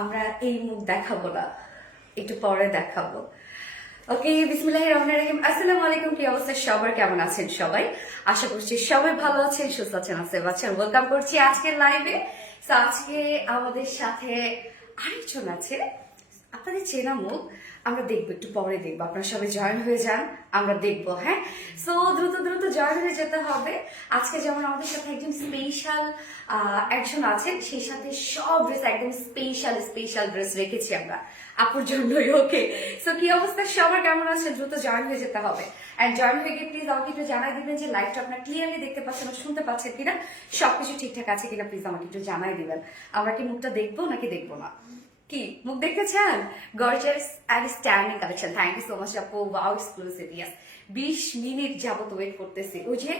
আমরা এই মুখ দেখাবো না, একটু পরে দেখাবো। ওকে, বিসমিল্লাহির রহমানির রহিম। আসসালামু আলাইকুম। কি অবস্থা সবার, কেমন আছেন সবাই? আশা করছি সবাই ভালো আছেন, সুস্থ আছেন, আছেন। ওয়েলকাম করছি আজকের লাইভে। তো আজকে আমাদের সাথে আরেকজন আছে, আপনাদের চেনা মুখ। আমরা দেখবো, একটু পরে দেখবো, আপনারা সবাই জয়েন হয়ে যান, আমরা দেখবো। হ্যাঁ, সো দ্রুত দ্রুত জয়েন হয়ে যেতে হবে। আজকে যেমন আমাদের সাথে একজন স্পেশাল একজন আছেন, সেই সাথে সব ড্রেস একদম স্পেশাল ড্রেস রেখেছি আমরা আপুর জন্যই। ওকে, সো কি অবস্থা সবার, কেমন আছে? দ্রুত জয়েন হয়ে যেতে হবে। এন্ড জয়েন হয়ে গিয়ে প্লিজ আমাকে একটু জানাই দিবেন যে লাইভটা আপনার ক্লিয়ারলি দেখতে পাচ্ছেন, শুনতে পাচ্ছেন কিনা, সবকিছু ঠিকঠাক আছে কিনা প্লিজ আমাকে একটু জানাই দিবেন। আমরা কি মুখটা দেখবো নাকি দেখবো না? কি মুখ দেখতে চান? Gorgeous and standing collection. Thank you so much আপু, ওয়াও এক্সক্লুসিভ। ইয়েস, 20 মিনিট যাবত ওয়েট করতেছি। ওই যে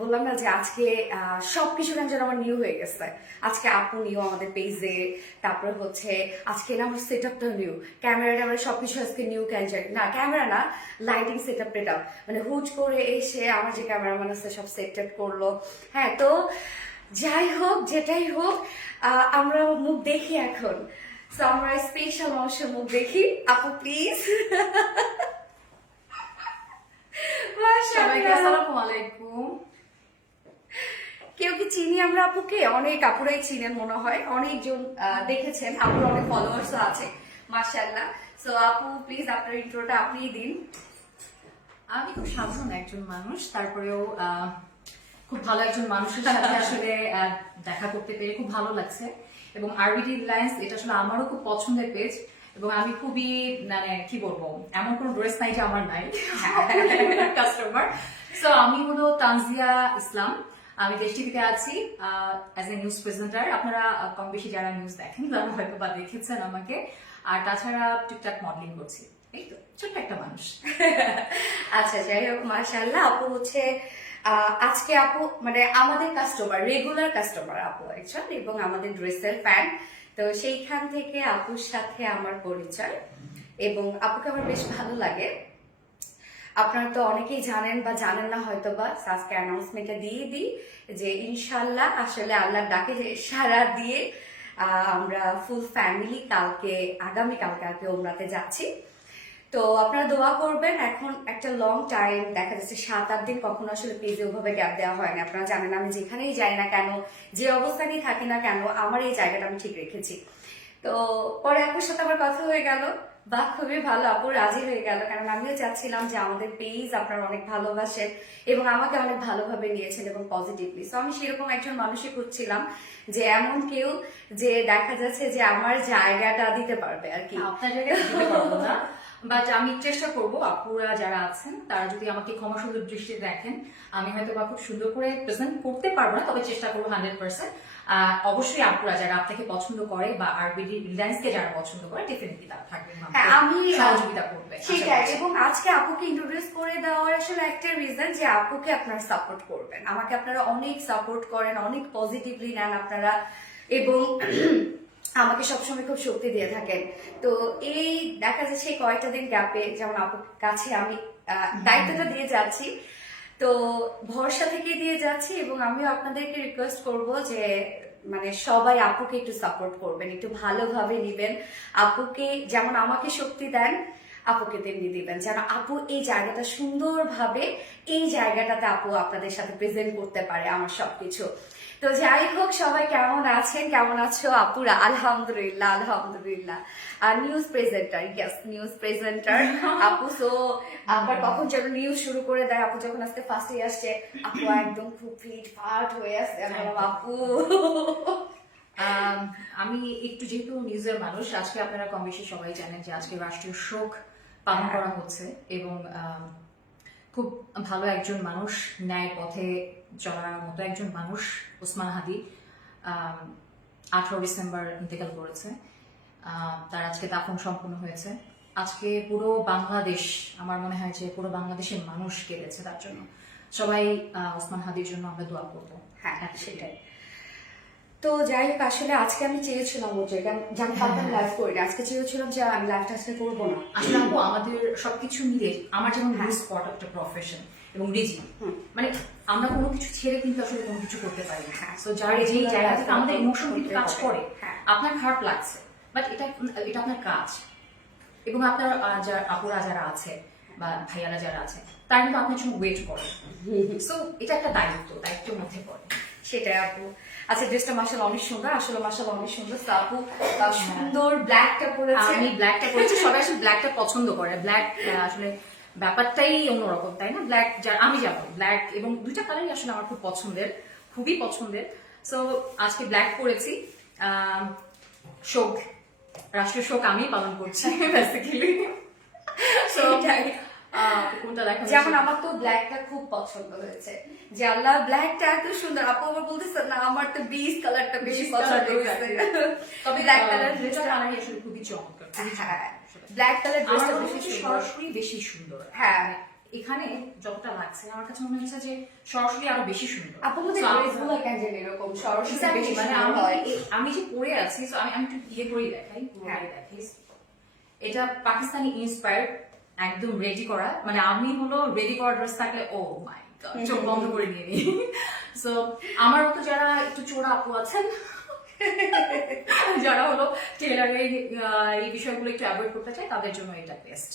বললাম না যে আজকে সবকিছু কেন যেন আমার নিউ হয়ে গেছে। আজকে আপু নিউ আমাদের পেজে, তারপরে হচ্ছে আজকে না আমার সেট আপটা নিউ, ক্যামেরাটা আমরা সবকিছু আজকে নিউ ক্যান্সার না, ক্যামেরা না, লাইটিং সেট আপ এটা মানে হুট করে এসে আমার যে ক্যামেরাম্যান আছে সব সেট আপ করলো। হ্যাঁ, তো যাই হোক যেটাই হোক, আমরা মুখ দেখি এখন। সো আমরা স্পেশাল মানুষের মুখ দেখি। আপু প্লিজ। সবাইকে আসসালামু আলাইকুম। কেউ কি চিনি আমরা আপুকে? অনেক আপুরাই চিনেন মনে হয়, অনেকজন দেখেছেন, আপুর অনেক ফলোয়ার্স আছে মাশাআল্লাহ। সো আপু প্লিজ আপনার ইন্ট্রোটা আপনিই দিন। আমি খুব সাধারণ একজন মানুষ, তারপরেও খুব ভালো একজন মানুষের সাথে আসলে দেখা করতে পেরে খুব ভালো লাগছে। এবং আরবিডি রিলায়েন্স এটা আসলে আমারও খুব পছন্দের পেজ, এবং আমি খুবই মানে কি বলবো, এমন কোনো ড্রেস নাই যে আমার নাই, কাস্টমার। সো আমি হলো তানজিয়া ইসলাম, আমি দেশ টিভিতে আছি অ্যাজ এ নিউজ প্রেজেন্টার। আপনারা কম বেশি যারা নিউজ দেখেন তারা হয়তো বা দেখেছেন আমাকে। আর তাছাড়া টুকটাক মডেলিং করছি, এই তো ছোট্ট একটা মানুষ। আচ্ছা, যাই হোক মাশাআল্লাহ। আপু হচ্ছে আজকে আপু মানে আমাদের কাস্টমার, রেগুলার কাস্টমার আপু একজন, এবং আমাদের ড্রেসের ফ্যান। তো সেইখান থেকে আপুর সাথে আমার পরিচয়, এবং আপুকে আমার বেশ ভালো লাগে। আপনারা তো অনেকেই জানেন বা জানেন না হয়তো বা, আজকে অ্যানাউন্সমেন্টটা দিয়ে দিই যে ইনশাল্লাহ আসলে আল্লাহর ডাকে সাড়া দিয়ে আমরা ফুল ফ্যামিলি আগামীকালকে আর কি ওমরাতে যাচ্ছি। তো আপনারা দোয়া করবেন। এখন একটা লং টাইম, দেখা যাচ্ছে 7-8 দিন কখনো আসলে পেজে ওভাবে গ্যাপ দেওয়া হয় না। আপনারা জানেন আমি যেখানেই যাই না কেন, যে অবস্থানেই থাকি না কেন, আমার এই জায়গাটা আমি ঠিক রেখেছি। তো পরে আপুর সাথে আমার কথা হয়ে গেল, বা খুবই ভালো, আপু রাজি হয়ে গেল, কারণ আমিও চাচ্ছিলাম যে আমাদের পেজ আপনারা অনেক ভালোবাসেন এবং আমাকে অনেক ভালোভাবে নিয়েছেন এবং পজিটিভলি। সো আমি সেরকম একজন মানুষই খুঁজছিলাম যে এমন কেউ যে দেখা যাচ্ছে যে আমার জায়গাটা দিতে পারবে আর কি। আপনার জায়গায় দিতে পারবো না, বাট আমি চেষ্টা করবো আপুরা যারা আছেন তারা যদি আমাকে ক্ষমা সুন্দর দৃষ্টিতে দেখেন, আমি হয়তো বা খুব সুন্দর করে প্রেজেন্ট করতে পারবো না, তবে চেষ্টা করবো 100%। অবশ্যই আপুরা যারা আপনাকে পছন্দ করে বা আরবিডি রিলায়েন্সকে যারা পছন্দ করে ডেফিনেটলি তারা থাকবেন, আমি সহযোগিতা করবে সেটাই। এবং আজকে আপুকে ইন্ট্রোডিউস করে দেওয়ার আসলে একটা রিজন যে আপুকে আপনারা সাপোর্ট করবেন, আমাকে আপনারা অনেক সাপোর্ট করেন, অনেক পজিটিভলি নেন আপনারা, এবং আমাকে সবসময় খুব শক্তি দিয়ে থাকেন। তো এই দেখা যাচ্ছে এই কয়েকটা দিন গ্যাপে যেমন আপুর কাছে আমি দায়িত্বটা দিয়ে যাচ্ছি, তো ভরসা থেকে দিয়ে যাচ্ছি, এবং আমিও আপনাদেরকে রিকোয়েস্ট করব যে মানে সবাই আপুকে একটু সাপোর্ট করবেন, একটু ভালোভাবে নিবেন। আপুকে যেমন আমাকে শক্তি দেন, আপুকে তেমনি দিবেন, যেন আপু এই জায়গাটা সুন্দরভাবে, এই জায়গাটাতে আপু আপনাদের সাথে প্রেজেন্ট করতে পারে আমার সবকিছু। তো যাই হোক, সবাই কেমন আছেন, কেমন আছো আপুরা? আলহামদুলিল্লাহ আলহামদুলিল্লাহ। আর news presenter, yes news presenter আপু। সো আবার কখন যেন নিউজ শুরু করে দেয়, আপু যখন আজকে ফার্স্টে আসছে, আপু একদম খুব ফিট ফাট হয়ে আসছে। আপু আমি একটু যেহেতু নিউজের মানুষ, আজকে আপনারা কম বেশি সবাই জানেন যে আজকে রাষ্ট্রীয় শোক পালন করা হচ্ছে, এবং খুব ভালো একজন মানুষ, ন্যায় পথে চলার মতো একজন মানুষ ওসমান হাদি 18 ডিসেম্বর ইন্তেকাল করেছে। তার আজকে দাফন সম্পন্ন হয়েছে। আজকে পুরো বাংলাদেশ, আমার মনে হয় যে পুরো বাংলাদেশের মানুষ কেঁদেছে তার জন্য। সবাই ওসমান হাদির জন্য আমরা দোয়া করবো। হ্যাঁ সেটাই। তো যাই হোক, আসলে আজকে আমি চেয়েছিলাম যে আমি কালকে লাইভ করি না, আজকে চেয়েছিলাম যে আমি লাইভটা আজকে করবো না। আসলে আপু আমাদের সবকিছু মিলে আমার যেমন স্পট একটা প্রফেশন এবং রিজি, মানে আমরা কোনো কিছু ছেড়ে কিন্তু আসলে কোনো কিছু করতে পারি না। সো যার যেই জায়গা থেকে আমাদের ইমোশন কিন্তু কাজ করে, আপনার খারাপ লাগছে বাট এটা এটা আপনার কাজ, এবং আপনার আপুরা যারা আছে বা ভাইয়ারা যারা আছে তারা কিন্তু আপনার জন্য ওয়েট করে। সো এটা একটা দায়িত্বের মধ্যে পড়ে। সেটাই আপু। আচ্ছা, ড্রেসটা মাশাআল্লাহ অনেক সুন্দর, আসলে মাশাআল্লাহ অনেক সুন্দর। তো আপু সুন্দর ব্ল্যাকটা পরেছে। আমি ব্ল্যাকটা পরেছি, সবাই আসলে ব্ল্যাকটা পছন্দ করে। ব্ল্যাক আসলে ব্যাপারটাই অন্যরকম, তাই না? ব্ল্যাক আমি যাবো ব্ল্যাক, এবং দুইটা কালারই আসলে আমার খুব পছন্দের, খুবই পছন্দের। সো আজকে ব্ল্যাক পরেছি। শোক, রাষ্ট্রীয় শোক আমি পালন করছি বেসিক্যালি। সো কোনটা দেখা, যেমন আমার তো ব্ল্যাকটা খুব পছন্দ হয়েছে, যে আল্লাহ ব্ল্যাকটা এত সুন্দর। আপু আবার বলতেছে না আমার তো বিচ কালারটা বেশি পছন্দ হয়েছে, তবে ব্ল্যাক কালার ড্রেসটা কালারই আসলে খুবই চমৎকার। হ্যাঁ, ব্ল্যাক কালার ড্রেসটা বেশি সুন্দর, সরাসরি বেশি সুন্দর। হ্যাঁ, এখানে যতটা লাগছে আমার কাছে মনে হচ্ছে যে সরাসরি আরো বেশি সুন্দর। আপু মধ্যে ড্রেসগুলো কেন জানি এরকম সরাসরি বেশি মানে সুন্দর হয়। আমি যে পরে আছি, তো আমি একটু ইয়ে করেই দেখাই, দেখাই। এটা পাকিস্তানি ইন্সপায়ার্ড, একদম রেডি করা। মানে আমি হলো রেডি করা ড্রেস থাকলে ও মাই গড চোখ বন্ধ করে নিয়ে নিই। সো আমার মতো যারা একটু চোরা আপু আছেন, যারা হলো টেলারের এই বিষয়গুলো একটু অ্যাভয়েড করতে চায়, তাদের জন্য এটা বেস্ট।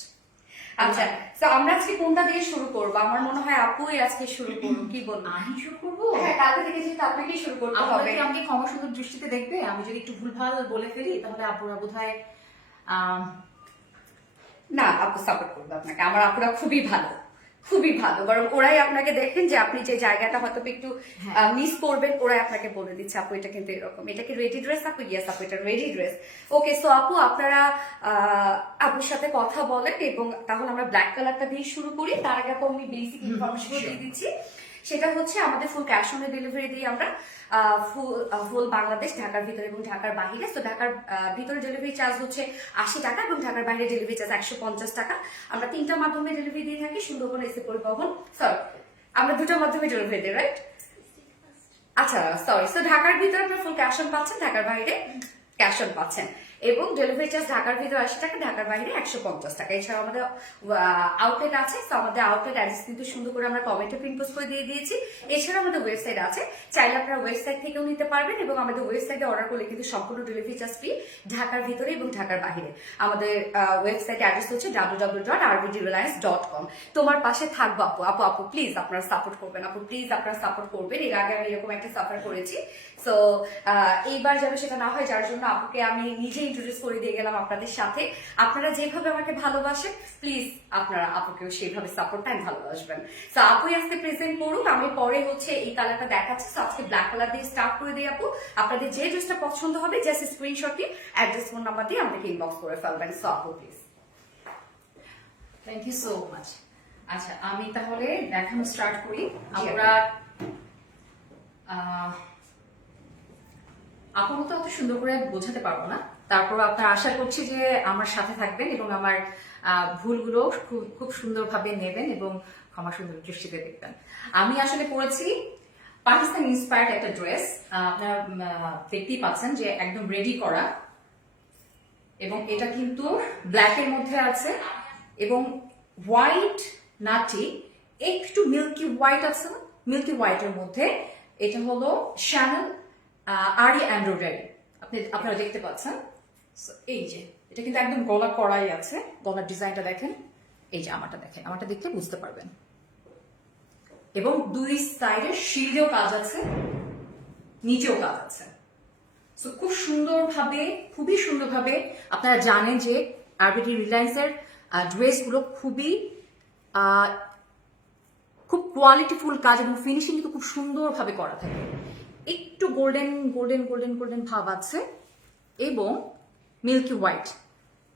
আচ্ছা, তো আমরা আজকে কোনটা দিয়ে শুরু করবো? আমার মনে হয় আপুই আজকে শুরু করবো, কি বলবো? আমি শুরু করবো? হ্যাঁ, কালকে থেকে যেহেতু আপনাকেই শুরু করতে হবে। আমাকে ক্ষমা সুন্দর দৃষ্টিতে দেখবে। আমি যদি একটু ভুলভাল বলে ফেলি তাহলে আপুরা বোধহয় না, আপু সাপোর্ট করবে আপনাকে। আমার আপুরা খুবই ভালো, খুবই ভালো। বরং ওরাই আপনাকে দেখেন যে আপনি যে জায়গাটা হয়তো একটু মিস করবেন, ওরাই আপনাকে বলে দিচ্ছে আপু এটা কিন্তু এরকম, এটা কি রেডি ড্রেস? আপু ইয়েস আপু এটা রেডি ড্রেস। ওকে, সো আপু আপনারা আপুর সাথে কথা বলেন, এবং তাহলে আমরা ব্ল্যাক কালারটা দিয়ে শুরু করি। তার আগে আপু আমি বেসিক ইনফরমেশন দিয়ে দিচ্ছি। সেটা হচ্ছে আমাদের ফুল ক্যাশ অন ডেলিভারি দিই আমরা, ফুল বাংলাদেশ, ঢাকার ভিতরে এবং ঢাকার বাইরে। তো ঢাকার ভিতরে ডেলিভারি চার্জ হচ্ছে 80 টাকা এবং ঢাকার বাইরে ডেলিভারি চার্জ 150 টাকা। আমরা 3টা মাধ্যমে ডেলিভারি দিয়ে থাকি, সুন্দরবন এসে পরিবহন, সরি আমরা 2টা মাধ্যমে ডেলিভারি দিই, রাইট? আচ্ছা সরি। সো ঢাকার ভিতরে আপনার ফুল ক্যাশ অন পাচ্ছেন, ঢাকার বাইরে ক্যাশ অন পাচ্ছেন, এবং ডেলিভারি চার্জ ঢাকার ভিতরে 80 টাকা, ঢাকার বাইরে 150 টাকা। এছাড়া আমাদের আউটলেট আছে। তো আমাদের আউটলেট অ্যাড্রেস কিন্তু সুন্দর করে আমরা কমেন্টে প্রিন্ট পোস্ট করে দিয়ে দিয়েছি। এছাড়া আমাদের ওয়েবসাইট আছে, চাইলে আপনারা ওয়েবসাইট থেকেও নিতে পারবেন, এবং আমাদের ওয়েবসাইটে অর্ডার করলে কিন্তু সম্পূর্ণ ডেলিভারি চার্জ ফ্রি, ঢাকার ভিতরে এবং ঢাকার বাইরে। আমাদের ওয়েবসাইট অ্যাড্রেস হচ্ছে www.rbdreliance.com। তোমার পাশে থাকবো আপু। আপু আপু প্লিজ আপনারা সাপোর্ট করবেন, আপু প্লিজ আপনারা সাপোর্ট করবেন। এর আগে আমি এরকম একটা সাফার করেছি, সো এইবার যেন সেটা না হয়, যার জন্য আপুকে আমি নিজে ইন্ট্রোডিউস করে দিয়ে গেলাম আপনাদের সাথে। আপনারা যেভাবে আমাকে ভালোবাসেন, প্লিজ আপনারা আপুকেও সেইভাবে সাপোর্ট অ্যান্ড ভালোবাসবেন। সো আপুই আজকে প্রেজেন্ট করুক, আমি পরে হচ্ছে এই কালারটা দেখাচ্ছি। সো আজকে ব্ল্যাক কালার দিয়ে স্টার্ট করে দিই আপু। আপনাদের যে ড্রেসটা পছন্দ হবে জাস্ট স্ক্রিনশট দিয়ে অ্যাড্রেস ফোন নাম্বার দিয়ে আমাদেরকে ইনবক্স করে ফেলবেন। সো আপু please. Thank you so much. আচ্ছা, আমি তাহলে দেখানো স্টার্ট করি। আমরা আপুর মতো অত সুন্দর করে বোঝাতে পারবো না, তারপর আপনার আশা করছি যে আমার সাথে থাকবেন এবং আমার ভুলগুলো খুব সুন্দরভাবে নেবেন এবং ক্ষমা সুন্দর দৃষ্টিতে দেখবেন। আমি আসলে পরেছি পাকিস্তান ইন্সপায়ার্ড একটা ড্রেস। আপনারা দেখতেই পাচ্ছেন যে একদম রেডি করা, এবং এটা কিন্তু ব্ল্যাকের মধ্যে আছে এবং হোয়াইট নাটি, একটু মিল্কি হোয়াইট আছে না, মিল্কি হোয়াইটের মধ্যে। এটা হলো শ্যানেল আরি এমব্রয়ডারি, আপনারা দেখতে পাচ্ছেন। এই যে এটা কিন্তু একদম গলা করাই আছে, গলার ডিজাইনটা দেখেন, এই যে আমারটা দেখেন, আমারটা দেখতে বুঝতে পারবেন। এবং দুই সাইডে শিল্ডেও কাজ আছে, নিচেও কাজ আছে। সো খুব সুন্দরভাবে, খুবই সুন্দরভাবে। আপনারা জানেন যে আরবিডি রিলায়েন্সের ড্রেসগুলো খুব কোয়ালিটিফুল কাজ এবং ফিনিশিং কিন্তু খুব সুন্দরভাবে করা থাকে। একটু গোল্ডেন গোল্ডেন গোল্ডেন গোল্ডেন ভাব আছে এবং মিল্কি হোয়াইট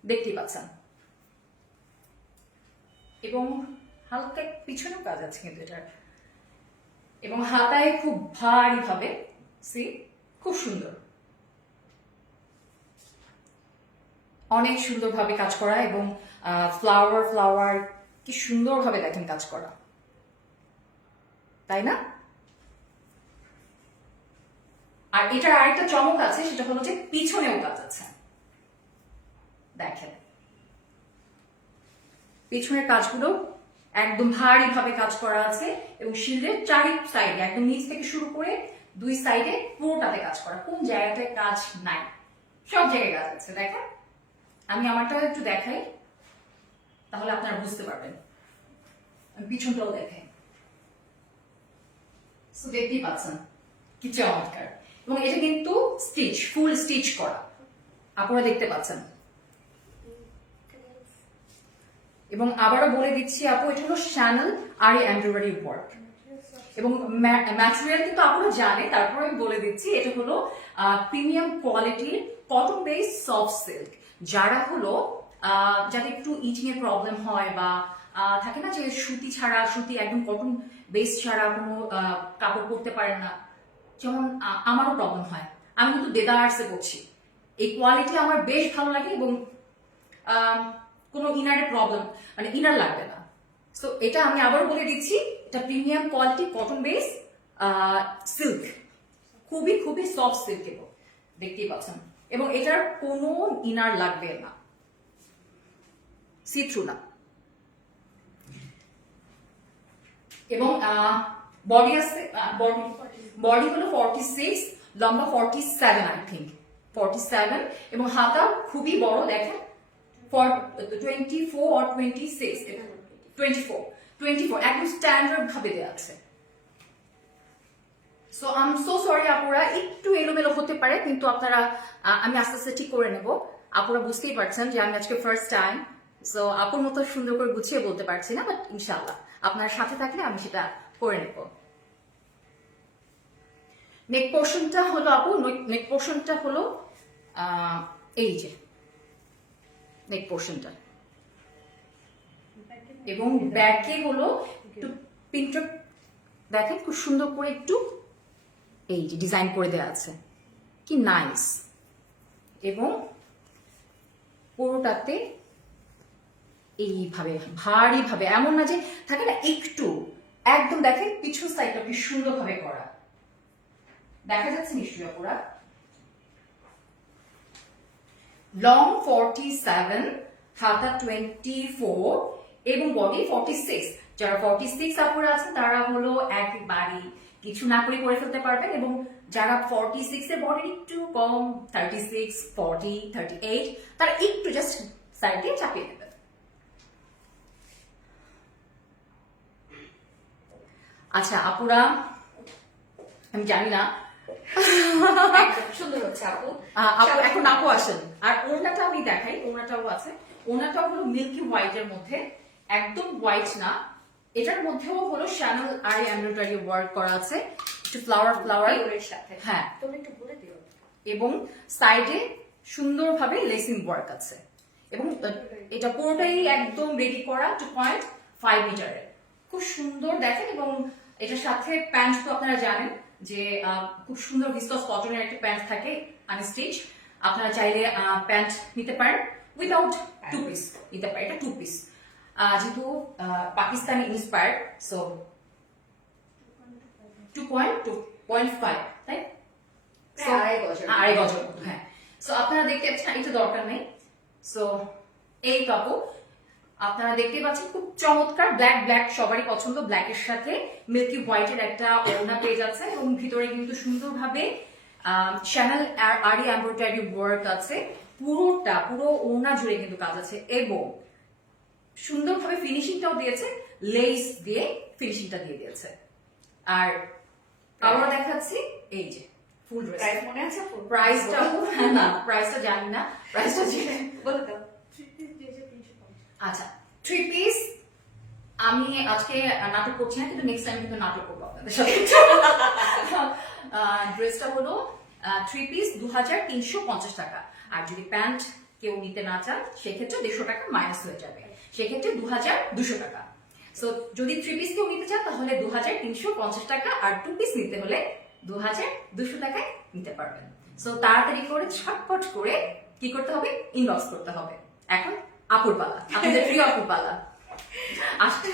দেখতেই পাচ্ছেন। এবং হালকা পিছনেও কাজ আছে কিন্তু এটার, এবং হাতায় খুব ভারী ভাবে সি খুব সুন্দর, অনেক সুন্দরভাবে কাজ করা, এবং ফ্লাওয়ার কি সুন্দরভাবে দেখেন কাজ করা, তাই না? আর এটার আরেকটা চমক আছে, সেটা হলো যে পিছনেও কাজ আছে। দেখেন পিছনের কাজগুলো একদম ভারী ভাবে কাজ করা আছে, এবং শিল্ডের চারি সাইডে একদম নিচ থেকে শুরু করে 2 সাইডে পুরোটাতে কাজ করা, কোন জায়গাটায় কাজ নাই, সব জায়গায় কাজ আছে। দেখেন আমি আমারটা একটু দেখাই, তাহলে আপনারা বুঝতে পারবেন। আমি পিছনটাও দেখাই, সো দেখতেই পাচ্ছেন কি চমৎকার। এবং এটা কিন্তু স্টিচ, ফুল স্টিচ করা, আপনারা দেখতে পাচ্ছেন। এবং আবারও বলে দিচ্ছি আপু, এটা হলো শ্যানেল আরি এমব্রয়ডারি ওয়ার্ক, এবং ম্যাটেরিয়াল কিন্তু আপনারা জানে, তারপরে আমি বলে দিচ্ছি এটা হলো প্রিমিয়াম কোয়ালিটির কটন বেস সফট সিল্ক। যারা হলো যাদের একটু ইচিং এর প্রবলেম হয়, বা থাকে না যে সুতি একদম কটন বেস ছাড়া কোনো কাপড় পরতে পারে না, যেমন আমারও প্রবলেম হয়, আমি কিন্তু দেদারসে পড়ছি, এই কোয়ালিটি আমার বেশ ভালো লাগে, এবং কোনো ইনারের প্রবলেম মানে ইনার লাগবে না। সো এটা আমি আবার বলে দিচ্ছি, এটা premium quality cotton base silk, খুবই খুবই সফট সিল্ক, এবং দেখতেই পাচ্ছেন, এবং এটার কোনো ইনার লাগবে না, সি থ্রু না। এবং বডি আছে, বডি হলো 46, লম্বা 47 আই থিঙ্ক 47, এবং হাতা খুবই বড়, দেখেন 24 or 26, 24 একদম স্ট্যান্ডার্ড ভাবে দেওয়া আছে। So I am so sorry আপুরা, একটু এলোমেলো হতে পারে, কিন্তু আপনারা আমি আস্তে আস্তে ঠিক করে নেব। আপুরা বুঝতেই পারছেন যে আমি আজকে ফার্স্ট টাইম, সো আপুর মতো সুন্দর করে গুছিয়ে বলতে পারছি না, বাট ইনশাআল্লাহ আপনার সাথে থাকলে আমি সেটা করে নেব। নেক পোর্শনটা হলো আপু, নেক পোর্শনটা হলো এই যে নেক পোর্শনটা, এবং ব্যাকে হলো একটু প্রিন্টার, দেখেন খুব সুন্দর করে একটু এই যে ডিজাইন করে দেওয়া আছে, কি নাইস। এবং পুরোটাতে এইভাবে ভারী ভাবে, এমন না যে থাকে না একটু, একদম দেখেন পিছন সাইডটা কি সুন্দরভাবে করা, দেখা যাচ্ছে নিশ্চয়ই পুরা। লং 47, হাতা 24, এবং বডি 46। যারা 46 আপুরা আছেন তারা হলো একবারই কিছু না করে ফেলতে পারবেন, এবং যারা 46 এর বডি একটু কম, 36, 40, 38, তারা একটু জাস্ট সাইডে চাপিয়ে নেবেন। আচ্ছা আপুরা, আমি জানি না সুন্দর হচ্ছে আপু। এখন আপু আসেন, আর ওড়নাটা আমি দেখাই, ওড়নাটাও আছে। ওড়নাটাও হলো মিল্কি হোয়াইটের মধ্যে, একদম হোয়াইট না, এটার মধ্যেও হলো শ্যানেল আরি এমব্রয়ডারি ওয়ার্ক করা আছে, একটু ফ্লাওয়ার এর সাথে। হ্যাঁ, তুমি একটু বলে দিও। এবং সাইডে সুন্দরভাবে লেসিং ওয়ার্ক আছে, এবং এটা পুরোটাই একদম রেডি করা 2.5 মিটারের, খুব সুন্দর দেখেন। এবং এটার সাথে প্যান্ট তো আপনারা জানেন যে খুব সুন্দর ভিসকস কটনের একটা প্যান্ট থাকে আনস্টিচ, আপনারা চাইলে প্যান্ট নিতে পারেন, উইদাউট 2 পিস নিতে পারেন, এটা 2 পিস, যেহেতু পাকিস্তানি ইন্সপায়ার্ড, সো 2.5, তাই আড়াই গজের মতো, হ্যাঁ। সো আপনারা দেখতে পাচ্ছেন, এটা দরকার নেই। সো এই কাপড় আপনারা দেখতে পাচ্ছেন, খুব চমৎকার, ব্ল্যাক সবারই পছন্দ, ব্ল্যাকের সাথে মিল্কি হোয়াইটের একটা ওড়না পেজ আছে, এবং ভিতরে কিন্তু সুন্দরভাবে শ্যানেল আরি এমব্রয়ডারি ওয়ার্ক আছে, পুরো ওড়না জুড়ে কিন্তু কাজ আছে, এবং সুন্দরভাবে ফিনিশিংটাও দিয়েছে, লেস দিয়ে ফিনিশিংটা দিয়ে দিয়েছে। আর আমরা দেখাচ্ছি এই যে ফুল ড্রেস, মনে আছে আপু? প্রাইসটা না, প্রাইসটা জানি না, প্রাইসটা বলে দাও। আচ্ছা 3 পিস আমি আজকে নাটক করছি না, কিন্তু নেক্সট টাইম কিন্তু নাটক করবো আপনাদের সাথে। ড্রেসটা হলো 3 পিস 2350 টাকা, আর যদি প্যান্ট কেউ নিতে না চান সেক্ষেত্রে 150 টাকা মাইনাস হয়ে যাবে, সেক্ষেত্রে 2200 টাকা। সো যদি 3 পিস কেউ নিতে চান তাহলে 2350 টাকা, আর 2 পিস নিতে হলে 2200 টাকায় নিতে পারবেন। সো তাড়াতাড়ি করে ছটপট করে কি করতে হবে, ইনবক্স করতে হবে। এখন আপুর পালা, আপনাদের প্রিয় আপুর পালা আসতে।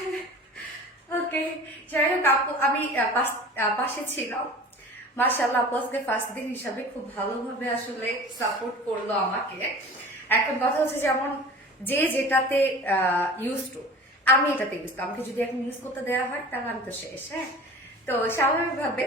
ওকে, যাই হোক আপু, আমি পাশে ছিলাম। মাশাআল্লাহ, আপু আজকে ফার্স্ট দিন হিসাবে খুব ভালোভাবে আসলে সাপোর্ট করলো আমাকে। এখন কথা হচ্ছে যেমন যে যেটাতে ইউজ টু, আমি এটাতে ইউজ টু, আমাকে যদি এখন ইউজ করতে দেওয়া হয় তাহলে আমি তো শেষ। হ্যাঁ, তো স্বাভাবিকভাবে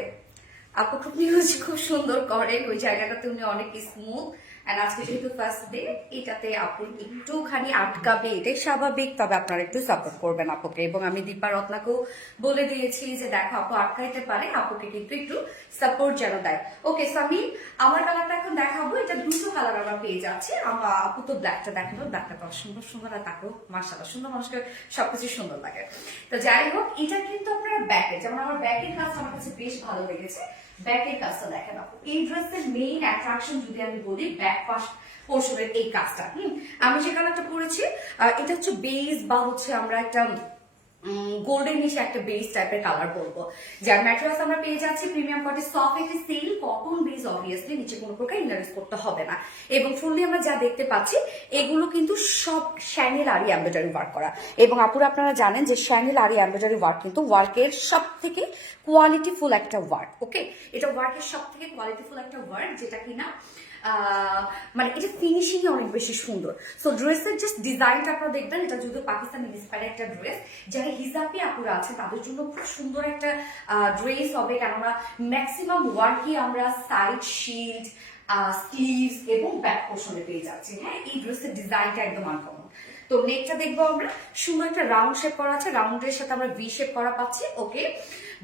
আপু খুব ইউজ খুব সুন্দর করেন, ওই জায়গাটাতে উনি অনেক স্মুথ। এন্ড আজকে যেহেতু ফার্স্ট ডে, এটাতে আপু একটুখানি আটকাবে, এটাই স্বাভাবিক। তবে আপনারা একটু সাপোর্ট করবেন আপুকে, এবং আমি দীপা রত্নাকেও বলে দিয়েছি যে দেখো আপু আটকাইতে পারে, আপুকে কিন্তু একটু সাপোর্ট যেন দেয়। ওকে, সো আমি আমার কালারটা এখন দেখাবো। এটা দুটো কালার আমরা পেয়ে যাচ্ছি। আমার আপু তো ব্ল্যাকটা দেখাবো, ব্ল্যাকটা তো সুন্দর সুন্দর, আর তাকেও মাশাআল্লাহ সুন্দর, মানুষকে সবকিছু সুন্দর লাগে। তো যাই হোক, এটা কিন্তু আপনারা ব্যাকে, যেমন আমার ব্যাকের কাজ আমার কাছে বেশ ভালো লেগেছে। ব্যাকের কাজটা দেখেন আপু, এই ড্রেসের মেইন অ্যাট্রাকশন যদি আমি বলি ব্যাক পাশ পোর্শনের এই কাজটা। আমি যে কালারটা পরেছি এটা হচ্ছে বেজ, বা হচ্ছে আমরা একটা গোল্ডেনিশ একটা বেস টাইপের কালার পরবো। যার ম্যাটেরিয়ালস আমরা পেয়ে যাচ্ছি প্রিমিয়াম কোয়ালিটি, সফট একটি সেল কটন বেস, অবভিয়াসলি নিচে কোনো প্রকার ইনারেস করতে হবে না। এবং ফুললি আমরা যা দেখতে পাচ্ছি এগুলো কিন্তু সব শ্যানেল আরি এমব্রয়ডারি ওয়ার্ক করা। এবং আপুরা আপনারা জানেন যে শ্যানেল আরি এমব্রয়ডারি ওয়ার্ক কিন্তু ওয়ার্কের সব থেকে কোয়ালিটিফুল একটা ওয়ার্ক। ওকে, এটা ওয়ার্কের সব থেকে কোয়ালিটিফুল একটা ওয়ার্ক, যেটা কিনা মানে এটা ফিনিশিং অনেক বেশি সুন্দর। সো ড্রেসের জাস্ট ডিজাইনটা আপনারা দেখবেন, এটা যদি পাকিস্তানি ইন্সপায়ার্ড একটা ড্রেস, যারা হিজাবি আপুরা আছে তাদের জন্য খুব সুন্দর একটা ড্রেস হবে। কেননা ম্যাক্সিমাম ওয়ার্কই আমরা সাইড শিল্ড, স্লিভস এবং ব্যাক পোর্শনে পেয়ে যাচ্ছি। হ্যাঁ, এই ড্রেসের ডিজাইনটা একদম আনকমন। তো নেকটা দেখবো আমরা, সুন্দর একটা রাউন্ড শেপ করা আছে, রাউন্ডের সাথে আমরা ভি শেপ করা পাচ্ছি। ওকে,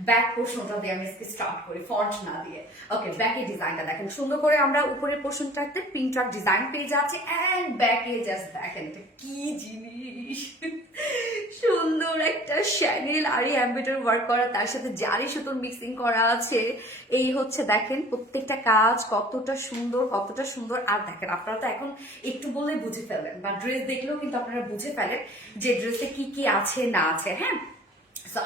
ব্যাক পোর্শনটা দিয়ে আমি স্টার্ট করি, ফন্ট না দিয়ে। ওকে, ব্যাকের ডিজাইনটা দেখেন, সুন্দর করে আমরা উপরের পোর্শনটাতে প্রিন্টার ডিজাইন পেয়ে যাচ্ছি। এন্ড ব্যাকে জাস্ট দেখেন এটা কি জিনিস, সুন্দর একটা শ্যানেল আর এমব্রয়ডারি ওয়ার্ক করা, তার সাথে জারি সুতোর মিক্সিং করা আছে। এই হচ্ছে দেখেন প্রত্যেকটা কাজ কতটা সুন্দর, কতটা সুন্দর। আর দেখেন আপনারা তো এখন একটু বলে বুঝে ফেলেন, বা ড্রেস দেখলেও কিন্তু আপনারা বুঝে ফেলেন যে ড্রেসে কি কি আছে না আছে। হ্যাঁ,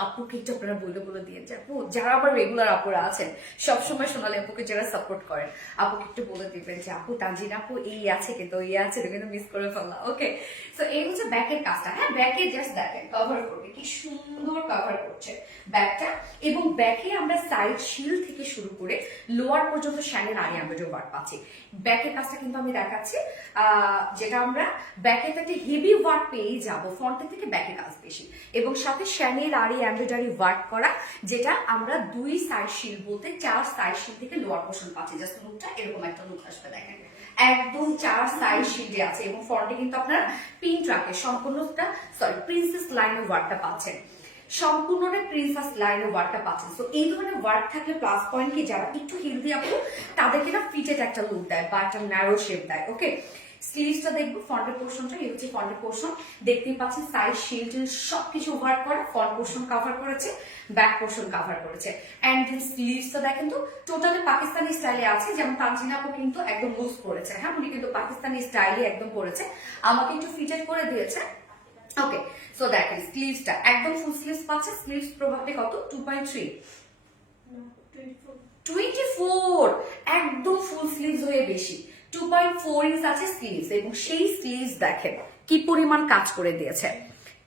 আপুকে একটু আপনারা বলে দিয়ে যে আপু, যারা আবার রেগুলার আপুরা আছেন, সবসময় সোনালী আপুকে যারা সাপোর্ট করেন, আপুকে একটু বলে দিবেন যে আপু তানজিন আপু এই আছে কিন্তু এই আছে, কিন্তু মিস করে ফেললাম। ওকে, সো এই হচ্ছে ব্যাকের কাজটা। হ্যাঁ, ব্যাকে জাস্ট দেখেন কভার করবে, কি সুন্দর কভার করছে ব্যাকটা। এবং ব্যাকে আমরা সাইড শিল থেকে শুরু করে লোয়ার পর্যন্ত শ্যানেল আরি এমব্রয়ডারি ওয়ার্ক পাচ্ছি। ব্যাকের কাজটা কিন্তু আমি দেখাচ্ছি, যেটা আমরা ব্যাকে একটা হেভি ওয়ার্ক পেয়ে যাব, ফ্রন্টের থেকে ব্যাকে কাজ বেশি, এবং সাথে শ্যানেল আরি এমব্রয়ডারি ওয়ার্ক করা, যেটা আমরা 2 সাইড শিল বলতে 4 সাইড শিল থেকে লোয়ার পোর্শন পাচ্ছি। জাস্ট লুকটা এরকম একটা লুক আসবে, দেখেন একদম 4 সাইড শিল্ডে আছে। এবং ফ্রন্টে কিন্তু আপনারা পিন ট্রাকে সম্পূর্ণটা প্রিন্সেস লাইনের ওয়ার্কটা পাচ্ছেন, সম্পূর্ণটা প্রিন্সেস লাইনের ওয়ার্কটা পাচ্ছেন। তো এই ধরনের ওয়ার্ক থাকলে প্লাস পয়েন্ট কি, যারা একটু হেলদি আপু তাদেরকে না ফিটেড একটা লুক দেয় বা একটা ন্যারো শেপ দেয়। ওকে, স্লিভসটা দেখবো, ফ্রন্টের পোর্শনটা এই হচ্ছে ফ্রন্টের পোর্শন, দেখতেই পাচ্ছেন সাইড শিল্ড সবকিছু ওয়ার্ক করা, ফ্রন্ট পোর্শন কভার করেছে, ব্যাক পোর্শন কভার করেছে। এন্ড দেন স্লিভসটা দেখেন তো টোটালি পাকিস্তানি স্টাইলে আছে, যেমন তানজিনা আপু কিন্তু একদম লুজ করেছে। হ্যাঁ, উনি কিন্তু পাকিস্তানি স্টাইলে একদম করেছে, আমাকে একটু ফিটেড করে দিয়েছে। ওকে, সো দেখেন স্লিভসটা একদম ফুল স্লিভস পাচ্ছে। স্লিভস প্রভাবটি কত, 2.3 24, একদম ফুল স্লিভস হয়ে বেশি 2.4 ইঞ্চ আছে স্লিভস। এবং সেই স্লিভস দেখেন কি পরিমাণ কাজ করে দিয়েছে,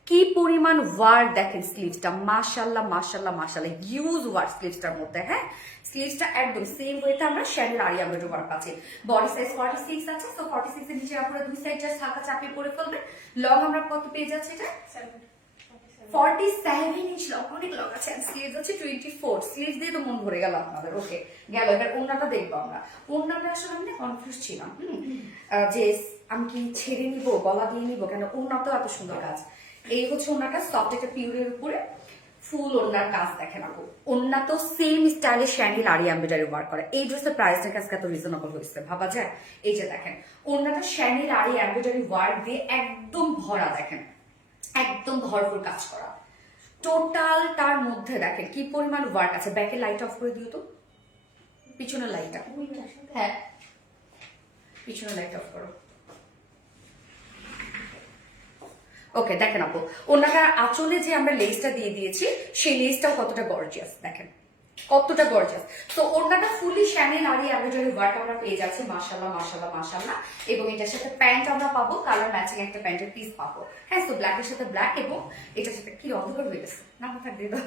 কি পরিমাণ ওয়ার্ক দেখেন স্লিভসটা, মাশাআল্লাহ মাশাআল্লাহ মাশাআল্লাহ, হিউজ ওয়ার্ক স্লিভসটার মধ্যে। হ্যাঁ, স্লিভসটা একদম সেম ওয়েতে আমরা শ্যানেল আরি এমব্রয়ডারি ওয়ার্ক পাচ্ছি। বডি সাইজ 46 আছে, তো 46 এর নিচে আপনারা দুই সাইড জাস্ট হালকা চাপিয়ে পরে ফেলবেন। লং আমরা কত পেয়ে যাচ্ছি, এটা 47 ইঞ্চ লং, অনেক লং আছে। স্লিভস হচ্ছে 24, স্লিভস দিয়ে তো মন ভরে গেল আপনাদের। ওকে, গেল। এবার ওড়নাটা দেখবো আমরা। ওড়নাটা আসলে আমি কনফিউজ ছিলাম যে আমি কি ছেড়ে নিব, গলা দিয়ে নিব, কেন ওড়নাতেও এত সুন্দর কাজ। এই হচ্ছে ওড়নাটা, সফট একটা পিউরের উপরে ফুল ওড়নার কাজ দেখেন আপু। ওড়না তো সেম স্টাইলে শ্যানেল আরি এমব্রয়ডারি ওয়ার্ক করে। এই ড্রেসের প্রাইসটার কাছে এত রিজনেবল হয়েছে ভাবা যায়। এই যে দেখেন ওড়নাটা শ্যানেল আরি এমব্রয়ডারি ওয়ার্ক দিয়ে একদম ভরা, দেখেন একদম ভরপুর কাজ করা টোটাল। তার মধ্যে দেখেন কি পরিমাণ ওয়ার্ক আছে। ব্যাকের লাইট অফ করে দিও তো, পিছনের লাইটটা। হ্যাঁ, পিছনের লাইট অফ করো। ওকে দেখেন আপু, ওনারা আঁচলে যে আমরা লেসটা দিয়ে দিয়েছি সেই লেসটাও কতটা গর্জিয়াস, দেখেন কতটা গর্জিয়াস। তো ওনাটা ফুলি শ্যানেল আর এমব্রয়ডারি ওয়ার্ক আমরা পেয়ে যাচ্ছি, মাশাআল্লাহ মাশাআল্লাহ মাশাআল্লাহ। এবং এটার সাথে প্যান্ট আমরা পাবো, কালার ম্যাচিং একটা প্যান্টের পিস পাবো। হ্যাঁ, তো ব্ল্যাকের সাথে ব্ল্যাক, এবং এটার সাথে কি অন্ধকার হয়ে গেছে না, মাথা দিয়ে দাও,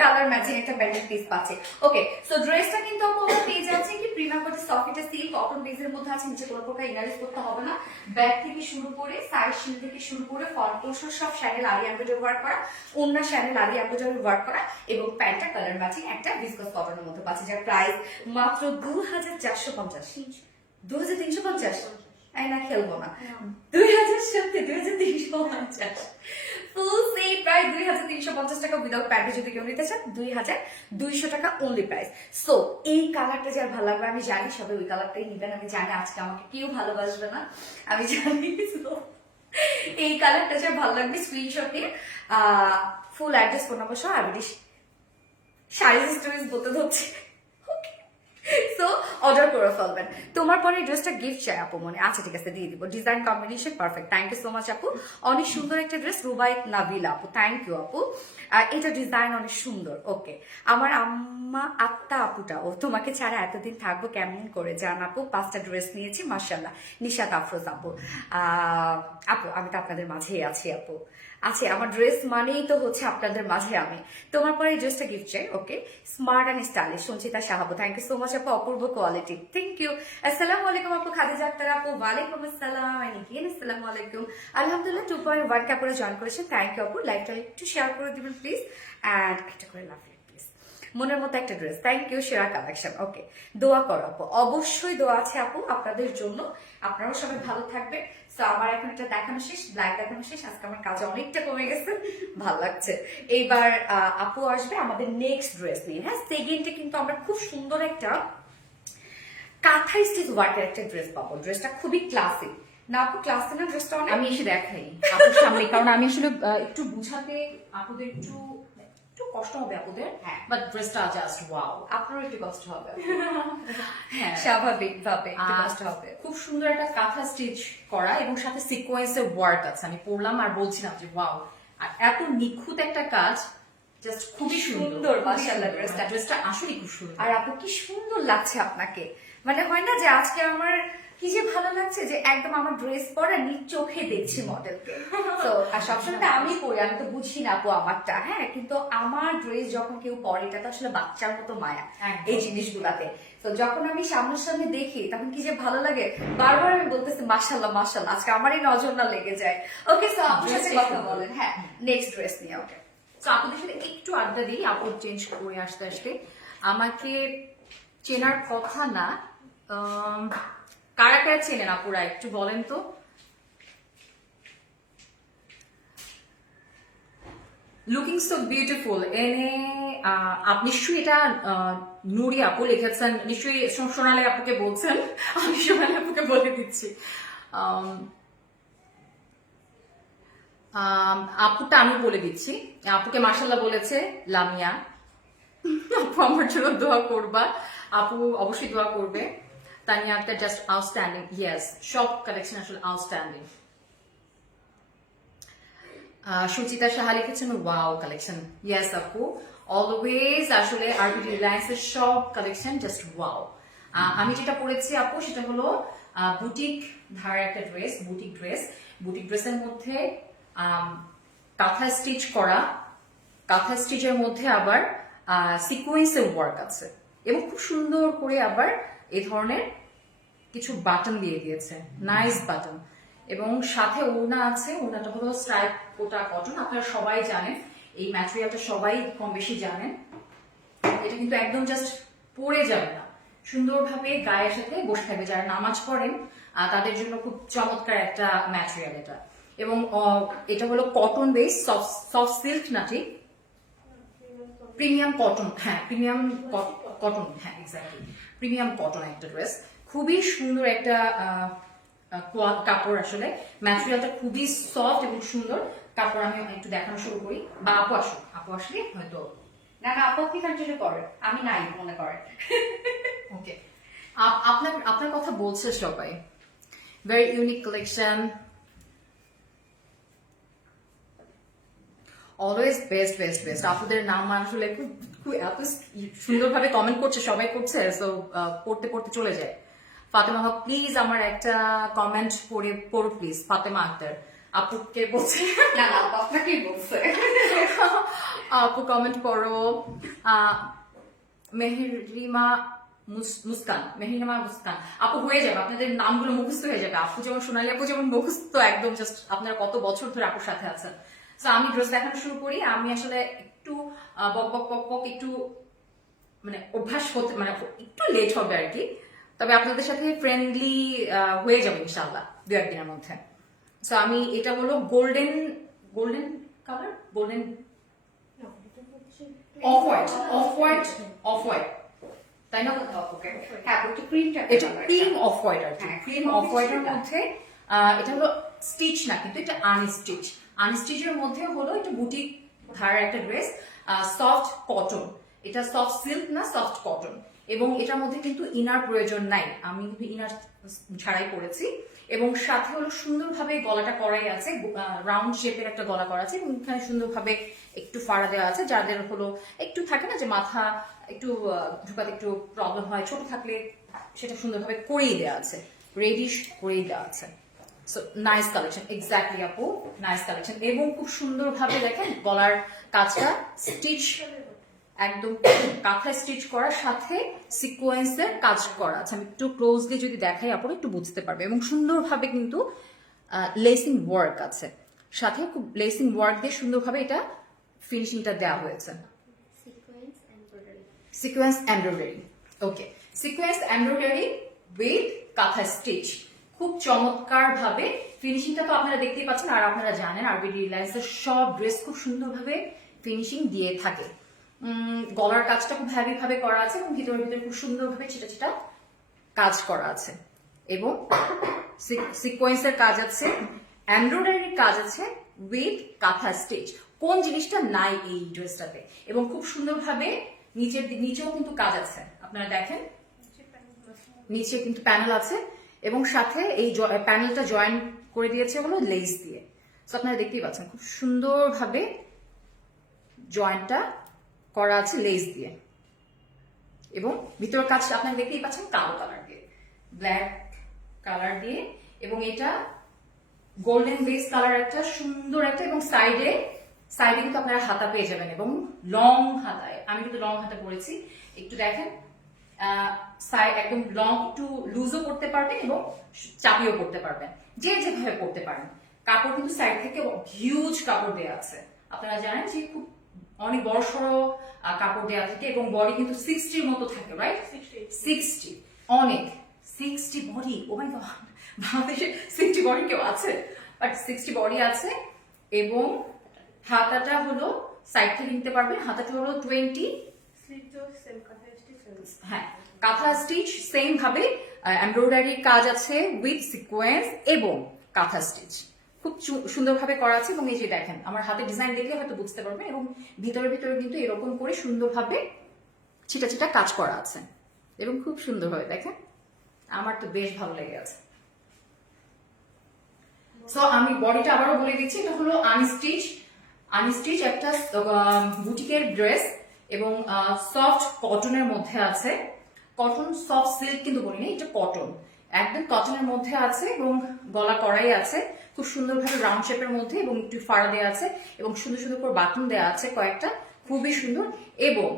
কালার ম্যাচিং একটা প্যান্টের পিস পাচ্ছে। ওকে, সো ড্রেসটা কিন্তু আমরা পেয়ে যাচ্ছি কি প্রিমিয়াম কোটে সফট, এটা সিল্ক কটন বেজের মধ্যে আছে, নিচে কোনো প্রকার ইনারেস করতে হবে না। ব্যাক থেকে শুরু করে সাইড শিল থেকে শুরু করে ফ্রন্ট পোর্শন সব শ্যানেল আরি এমব্রয়ডারি ওয়ার্ক করা, ওন্না শ্যানেল আরি এমব্রয়ডারি ওয়ার্ক করা, এবং প্যান্টটা কালার ম্যাচিং একটা ভিসকস কটনের মধ্যে পাচ্ছে, যার প্রাইস মাত্র 2450। 2350? এই না, খেলবো না। 2000 সত্যি 2350 ফুল সেট প্রাইস 2350 টাকা উইদাউট প্যান্টে। যদি কেউ নিতে চান 2200 টাকা অনলি প্রাইস। সো এই কালারটা যার ভালো লাগবে, আমি জানি সবাই ওই কালারটাই নিবেন, আমি জানি আজকে আমাকে কেউ ভালোবাসবে না, আমি জানি। So, এই কালারটা যার ভালো লাগবে স্ক্রিনশট দিয়ে ফুল অ্যাড্রেস ফোন নাম্বার সহ আমি শাড়ি স্টোরিজ বলতে ধরছি, সো অর্ডার করে ফেলবেন। তোমার পরে ড্রেসটা গিফট চাই আপু মনে, আচ্ছা ঠিক আছে দিয়ে দিব। Design combination perfect, thank you so much আপু, অনেক সুন্দর একটা ড্রেস। রুবাই নাবিল আপু, থ্যাংক ইউ আপু, এটা ডিজাইন অনেক সুন্দর। ওকে, আমার আম্মা আত্মা আপুটা, ও তোমাকে ছাড়া এতদিন থাকবো কেমন করে জান আপু, 5টা ড্রেস নিয়েছি মাশাআল্লাহ। নিশাত আফরোজ আপু, আপু আমি তো আপনাদের মাঝেই আছি আপু, আছে আমার ড্রেস মানেই তো হচ্ছে আপনাদের মাঝে আমি। তোমার পরে এই ড্রেসটা গিফট চাই। Okay, smart and stylish Sanchita Sahabu, thank you so much আপু, অপূর্ব কোয়ালিটি, থ্যাংক ইউ। আসসালামু আলাইকুম আপু, খাদিজা আক্তার আপু, ওয়ালাইকুম আসসালাম, আসসালামু আলাইকুম। আলহামদুলিল্লাহ 2.1 কাপড়ে জয়েন করেছেন, থ্যাংক ইউ আপু। লাইভটা একটু শেয়ার করে দিবেন প্লিজ, অ্যান্ড একটা করে লাভ প্লিজ, মনের মতো একটা ড্রেস, থ্যাংক ইউ। সেরা কালেকশন। ওকে, দোয়া করো আপু, অবশ্যই দোয়া আছে আপু আপনাদের জন্য, আপনারাও সবাই ভালো থাকবে। তো আমার এখন এটা দেখানো শেষ, ব্ল্যাক দেখানো শেষ, আজকে আমার কাজ অনেকটা কমে গেছে, ভালো লাগছে। এইবার আপু আসবে আমাদের নেক্সট ড্রেস নিয়ে। হ্যাঁ, সেকেন্ডে কিন্তু আমরা খুব সুন্দর একটা কাঁথা স্টিচ ওয়ার্কের একটা ড্রেস পাবো। ড্রেসটা খুবই ক্লাসিক না আপু, ক্লাসিক না ড্রেসটা অনেক? আমি এসে দেখাই আপুর সামনে, কারণ আমি আসলে একটু বুঝাতে আপুদের একটু কষ্ট হবে আপুদের, হ্যাঁ, বাট ড্রেসটা জাস্ট ওয়াও। আপনারও একটু কষ্ট হবে, হ্যাঁ স্বাভাবিক ভাবে একটু কষ্ট হবে। খুব সুন্দর একটা কাঁথা স্টিচ করা এবং সাথে সিকোয়েন্সের ওয়ার্ক আছে। আমি পড়লাম আর বলছিলাম যে ওয়াও, আর এত নিখুঁত একটা কাজ, জাস্ট খুবই সুন্দর মাশাআল্লাহ। ড্রেসটা আসলে খুব সুন্দর। আর আপু কি সুন্দর লাগছে আপনাকে, মানে হয় না যে আজকে আমার কি যে ভালো লাগছে যে একদম আমার ড্রেস পরে নিজ চোখে দেখছি মডেলকে। তো আর সবসময় তো আমি পরি, আমি তো বুঝি না আপু আমারটা, হ্যাঁ, কিন্তু আমার ড্রেস যখন কেউ পরে এটা তো আসলে বাচ্চার মতো মায়া এই জিনিসগুলাতে। তো যখন আমি সামনাসামনি দেখি তখন কি যে ভালো লাগে, বারবার আমি বলতেছি মাশাআল্লাহ মাশাআল্লাহ, আজকে আমারই নজর না লেগে যায়। ওকে, সো আপুর সাথে কথা বলেন, হ্যাঁ নেক্সট ড্রেস নিয়ে। ওকে, তো আপুদের সাথে একটু আড্ডা দিই, আপু চেঞ্জ করে আসতে আসতে। আমাকে চেনার কথা না, কারা কারা চেনেন আপুরা একটু বলেন তো। লুকিং সো বিউটিফুল এনে আপনি নিশ্চয়ই এটা নুরি আপু লিখেছেন, নিশ্চয়ই সোনালী আপুকে বলছেন, আমি সোনালী আপুকে বলে দিচ্ছি। আপুটা আমি বলে দিচ্ছি, আপুকে মাশাআল্লাহ বলেছে লামিয়া। আপু আমার জন্য দোয়া করবা, আপু অবশ্যই দোয়া করবে। Tania Akter just outstanding, yes সব কালেকশন আসলে আউটস্ট্যান্ডিং। সুচিতা সাহা লিখেছেন ওয়াও কালেকশন, ইয়েস আপু অলওয়েজ আসলে আরবিটি রিলায়েন্সের সব কালেকশন জাস্ট ওয়াও। আমি যেটা পরেছি আপু সেটা হলো বুটিক ধারা একটা ড্রেস, বুটিক ড্রেসের মধ্যে কাঁথা স্টিচ করা, কাঁথা স্টিচের মধ্যে আবার সিকোয়েন্সের ওয়ার্ক আছে এবং খুব সুন্দর করে আবার এই ধরনের কিছু বাটন দিয়ে দিয়েছে, নাইস বাটন, এবং সাথে ওড়না আছে। ওড়নাটা হলো স্ট্রাইপ কোটা কটন, আপনারা সবাই জানেন এই ম্যাটেরিয়ালটা, সবাই কম বেশি জানেন। এটা কিন্তু একদম জাস্ট পরে যাবে না, সুন্দরভাবে গায়ের সাথে বসে থাকবে। যারা নামাজ পড়েন তাদের জন্য খুব চমৎকার একটা ম্যাটেরিয়াল এটা। এবং এটা হলো কটন বেস, সফট সিল্ক না, ঠিক প্রিমিয়াম কটন, হ্যাঁ প্রিমিয়াম কটন, হ্যাঁ এক্স্যাক্টলি প্রিমিয়াম কটন একটা ড্রেস। খুবই সুন্দর একটা কাপড়, আসলে ম্যাটেরিয়ালটা খুবই সফট এবং সুন্দর কাপড়। আমি একটু দেখানো শুরু করি, বা আপু আসুক, আপু আসলে হয়তো না না আপু কি কন্টিনিউ করেন, আমি নাই মনে করেন। ওকে, আপনার কথা বলছে সবাই, very unique collection. Always best best best. আপনাদের নাম আসলে খুব খুব এত সুন্দরভাবে কমেন্ট করছে, সবাই করছে, সো পড়তে পড়তে চলে যায়। ফাতেমা হক প্লিজ আমার একটা কমেন্ট পড়ো প্লিজ। ফাতেমা আক্তার আপুকে বলছে, না না, আপু আপনাকেই বলছে। আপু কমেন্ট করো। মেহরিমা মেহরিমা মুস্কান আপু হয়ে যাবে, আপনাদের নামগুলো মুখস্থ হয়ে যাবে। আপু যেমন, সোনালী আপু যেমন মুখস্থ একদম, জাস্ট আপনারা কত বছর ধরে আপুর সাথে আছেন। তো আমি ড্রেস দেখানো শুরু করি। আমি আসলে একটু বক বক বক বক একটু মানে অভ্যাস হতে মানে একটু লেট হবে আর কি, তবে আপনাদের সাথে ফ্রেন্ডলি হয়ে যাবে ইনশাআল্লাহ 2-1 দিনের মধ্যে। সো আমি এটা হলো golden golden colour, golden off white, off white, off white, তাই না? ওকে, হ্যাঁ একটু প্রিন্টটা এটা ক্রিম অফ হোয়াইট আর কি, হ্যাঁ, ক্রিম অফ হোয়াইটের মধ্যে এটা হলো স্টিচ না, কিন্তু এটা আনস্টিচ। আনস্টিচের মধ্যে হলো এটা বুটিক ধারার একটা ড্রেস, সফট কটন। এটা সফট সিল্ক না, সফট কটন। এবং এটার মধ্যে কিন্তু ইনার প্রয়োজন নাই, আমি কিন্তু ইনার ছাড়াই পরেছি। এবং সাথে হলো সুন্দরভাবে গলাটা করাই আছে, রাউন্ড শেপের একটা গলা করা আছে, এবং এখানে সুন্দরভাবে একটু ফাড়া দেওয়া আছে। যাদের হলো একটু থাকে না যে মাথা একটু ঢুকাতে একটু প্রবলেম হয়, ছোট থাকলে সেটা সুন্দরভাবে করেই দেওয়া আছে, রেডিশ করেই দেওয়া আছে। সো নাইস কালেকশন, এক্স্যাক্টলি আপু, নাইস কালেকশন। এবং খুব সুন্দরভাবে দেখেন গলার কাজটা স্টিচ, একদম কাঁথা স্টিচ করার সাথে সিকোয়েন্সের কাজ করা আছে। আমি একটু ক্লোজলি যদি দেখাই আপনারা একটু বুঝতে পারবে। এবং সুন্দরভাবে কিন্তু লেসিং ওয়ার্ক আছে, সাথে খুব লেসিং ওয়ার্ক দিয়ে সুন্দরভাবে এটা ফিনিশিংটা দেওয়া হয়েছে। Sequence embroidery, okay, sequence embroidery with কাঁথা স্টিচ, খুব চমৎকার ভাবে ফিনিশিংটা তো আপনারা দেখতেই পাচ্ছেন। আর আপনারা জানেন আরবিডি রিলায়েন্সের সব ড্রেস খুব সুন্দরভাবে ফিনিশিং দিয়ে থাকে। গলার কাজটা খুব হ্যাভি ভাবে করা আছে, এবং ভিতরে ভিতরে খুব সুন্দরভাবে ছিটা ছিটা কাজ করা আছে, এবং সিকোয়েন্সের কাজ আছে, এমব্রয়ডারির কাজ আছে উইথ কাঁথা স্টিচ। কোন জিনিসটা নাই এই ড্রেসটাতে? এবং খুব সুন্দরভাবে নিচেও কিন্তু কাজ আছে, আপনারা দেখেন নিচে কিন্তু প্যানেল আছে, এবং সাথে এই প্যানেলটা জয়েন করে দিয়েছে হলো লেস দিয়ে। তো আপনারা দেখতেই পাচ্ছেন খুব সুন্দরভাবে জয়েন্টটা করা আছে লেস দিয়ে, এবং ভিতরের কাজটা আপনারা দেখতেই পাচ্ছেন কালো কালার দিয়ে, ব্ল্যাক কালার দিয়ে, এবং এটা গোল্ডেন বেস কালার একটা সুন্দর একটা, এবং সাইডে কিন্তু আপনারা হাতা পেয়ে যাবেন, এবং লং হাতায়, আমি কিন্তু লং হাতা পরেছি, একটু দেখেন সাইড একদম লং, একটু লুজও করতে পারবেন এবং চাপিও করতে পারবেন, যে যেভাবে করতে পারেন। কাপড় কিন্তু সাইড থেকে হিউজ কাপড় দেওয়া আছে, আপনারা জানেন যে খুব অনেক বড় সড়ো কাপড় দেওয়া থাকে, এবং বডি কিন্তু 60-র মতো থাকে, রাইট? 60 অনেক, 60 বডি, ও মাই গড, বাংলাদেশে 60 বডি কেউ আছে? বাট 60 বডি আছে। এবং হাতাটা হলো সাইড থেকে নিতে পারবেন, হাতাটা হলো 20, হ্যাঁ কাঁথা স্টিচ সেম ভাবে, এমব্রয়ডারি কাজ আছে উইথ সিকোয়েন্স এবং কাঁথা স্টিচ খুব সুন্দরভাবে করা আছে। এবং এই যে দেখেন আমার হাতে ডিজাইন দেখলে হয়তো বুঝতে পারবেন, এবং ভিতরে ভিতরে কিন্তু এরকম করে সুন্দরভাবে ছিটা ছিটা কাজ করা আছে, এবং খুব সুন্দরভাবে দেখেন, আমার তো বেশ ভালো লেগে আছে। সো আমি বডিটা আবারও বলে দিচ্ছি, এটা হলো আনস্টিচ একটা বুটিকের ড্রেস, এবং সফট কটনের মধ্যে আছে, কটন সফট সিল্ক কিন্তু বলিনি, এটা কটন, একদম কটনের মধ্যে আছে, এবং গলা করাই আছে খুব সুন্দরভাবে রাউন্ড শেপের মধ্যে, এবং একটু ফাড়া দেওয়া আছে, এবং সুন্দর সুন্দর করে বাটন দেওয়া আছে কয়েকটা, খুবই সুন্দর, এবং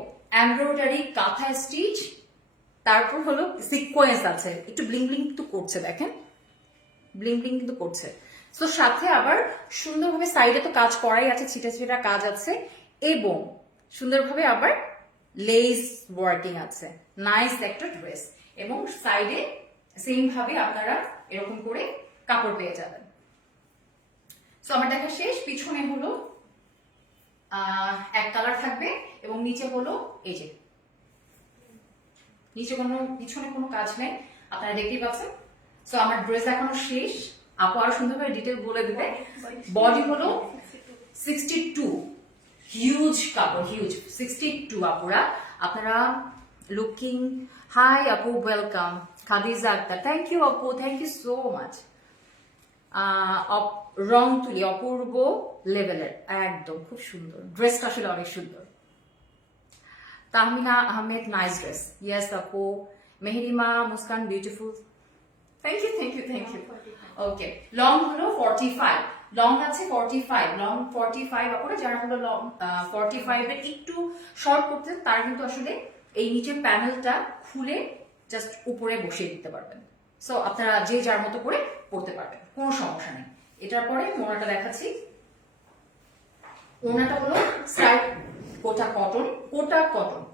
এমব্রয়ডারি কাঁথা স্টিচ, তারপর হলো সিকোয়েন্স আছে, একটু ব্লিং ব্লিং কিন্তু করছে, দেখেন ব্লিং ব্লিং কিন্তু করছে। তো সাথে আবার সুন্দরভাবে সাইডে তো কাজ করাই আছে, ছিটা ছিটা কাজ আছে, এবং সুন্দরভাবে আবার লেস ওয়ার্কিং আছে, নাইস একটা ড্রেস। এবং সাইডে সেম ভাবে আপনারা এরকম করে কাপড় পেয়ে যাবেন। সো আমার দেখা শেষ। পিছনে হলো এক কালার থাকবে, এবং নিচে হলো এই যে নিচে পিছনে কোনো কাজ নেই, আপনারা দেখতেই পাচ্ছেন। সো আমার ড্রেস দেখানো শেষ, আপু আরো সুন্দরভাবে ডিটেল বলে দেবে। বডি হলো 62, হিউজ কাপড়, হিউজ 62 আপুরা, আপনারা লুকিং, হাই আপু, welcome, Khadija Akter, thank you আপু, thank you so much. Rong Tuli অপূর্ব লেভেলের, একদম খুব সুন্দর। ড্রেসটা আসলে অনেক সুন্দর। Tahmina Ahmed, nice dress. Yes আপু। Meherima Muskan, beautiful. Thank you, thank you, thank you. Okay, long হলো 45, লং আছে 45, লং 45। আপনারা যারা হলো লং 45 এর একটু শর্ট করতে, তার কিন্তু আসলে এই নিচের প্যানেলটা খুলে জাস্ট উপরে বসিয়ে দিতে পারবেন। সো আপনারা যে যার মতো করে পড়তে পারবেন, কোনো সমস্যা নেই। এটার পরে ওড়নাটা দেখাচ্ছি। ওড়নাটা হলো স্ট্রাইপ কোটা কটন,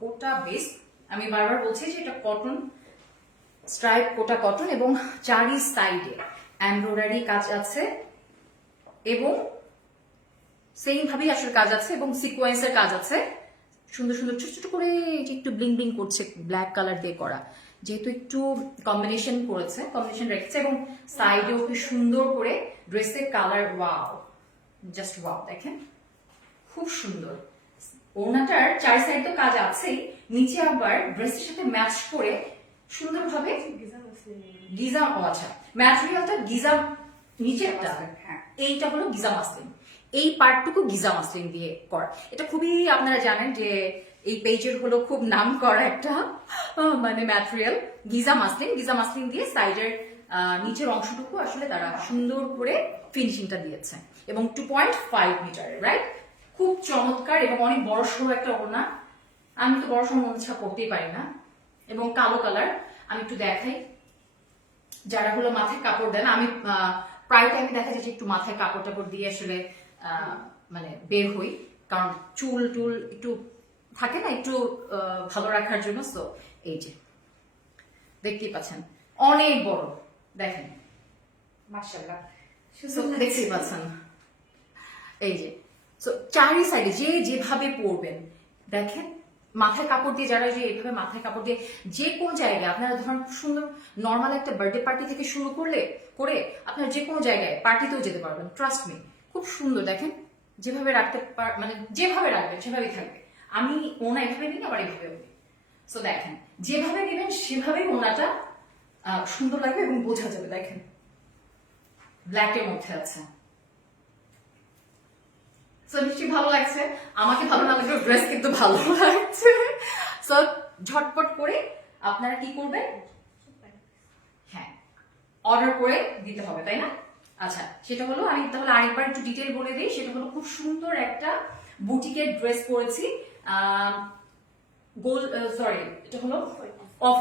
কোটা বেস। আমি বারবার বলছি যে এটা কটন, স্ট্রাইপ কোটা কটন, এবং চারি সাইডে এমব্রয়ডারি কাজ আছে এবং সেম ভাবেই আসলে কাজ আছে এবং সিকোয়েন্সের কাজ আছে। সুন্দর সুন্দর ছোট ছোট করে এটা একটু ব্লিং ব্লিং করছে, ব্ল্যাক কালার দিয়ে করা, যেহেতু একটু কম্বিনেশন করেছে, কম্বিনেশন রেখেছে। এবং সাইডেও কি সুন্দর করে ড্রেসের কালার, ওয়াও, জাস্ট ওয়াও, দেখেন খুব সুন্দর। ওড়নাটার চার সাইড তো কাজ আছেই, নিচে আবার ড্রেসের সাথে ম্যাচ করে সুন্দরভাবে গিজা, ও আচ্ছা, ম্যাটেরিয়ালটা গিজা, নিচেরটা এইটা হলো গিজা মাসলিন, এই পার্টটুকু গিজা মাসলিন দিয়ে করা। এটা খুবই আপনারা জানেন যে এই পেজের হলো খুব নাম করা একটা মানে material Giza muslin. Giza muslin দিয়ে সাইডের নিচের অংশটুকু আসলে তারা সুন্দর করে ফিনিশিংটা দিয়েছে এবং 2.5 মিটার, রাইট? খুব চমৎকার এবং অনেক বড় সড়ো একটা ওড়না। আমি তো বড় সড়ো ওড়না ছাড়া পড়তেই পারি না। এবং কালো কালার, আমি একটু দেখাই। যারা হলো মাথায় কাপড় দেন, আমি প্রায় টাইমে দেখা যায় যে একটু মাথায় কাপড় টাপড় দিয়ে আসলে মানে বের হই, কারণ চুল টুল একটু থাকে না, একটু ভালো রাখার জন্য। সো এই যে দেখতেই পাচ্ছেন অনেক বড়, দেখেন মাশাআল্লাহ, দেখতেই পাচ্ছেন এই যে। সো চারি সাইডে যে যেভাবে পরবেন, দেখেন মাথায় কাপড় দিয়ে, যারা যে এইভাবে মাথায় কাপড় দিয়ে যে কোনো জায়গায় আপনারা ধরেন খুব সুন্দর নর্মাল একটা বার্থডে পার্টি থেকে শুরু করে আপনারা যে কোনো জায়গায় পার্টিতেও যেতে পারবেন, ট্রাস্ট মি। খুব সুন্দর, দেখেন যেভাবে রাখতে মানে যেভাবে রাখবেন সেভাবেই থাকবে। আমি ওনা এভাবে নিই, আবার এভাবে নিই। সো দেখেন যেভাবে নেবেন সেভাবেই ওনাটা সুন্দর লাগবে এবং বোঝা যাবে। দেখেন ব্ল্যাকের মধ্যে আছে। সো নিশ্চয়ই ভালো লাগছে, আমাকে ভালো না লাগলেও ড্রেস কিন্তু ভালো লাগছে। সো ঝটপট করে আপনারা কি করবেন, হ্যাঁ অর্ডার করে দিতে হবে, তাই না? আচ্ছা, সেটা হলো, আমি তাহলে আরেকবার একটু ডিটেল বলে দিই। সেটা হলো খুব সুন্দর একটা বুটিকের ড্রেস পরেছি, এটা হলো অফ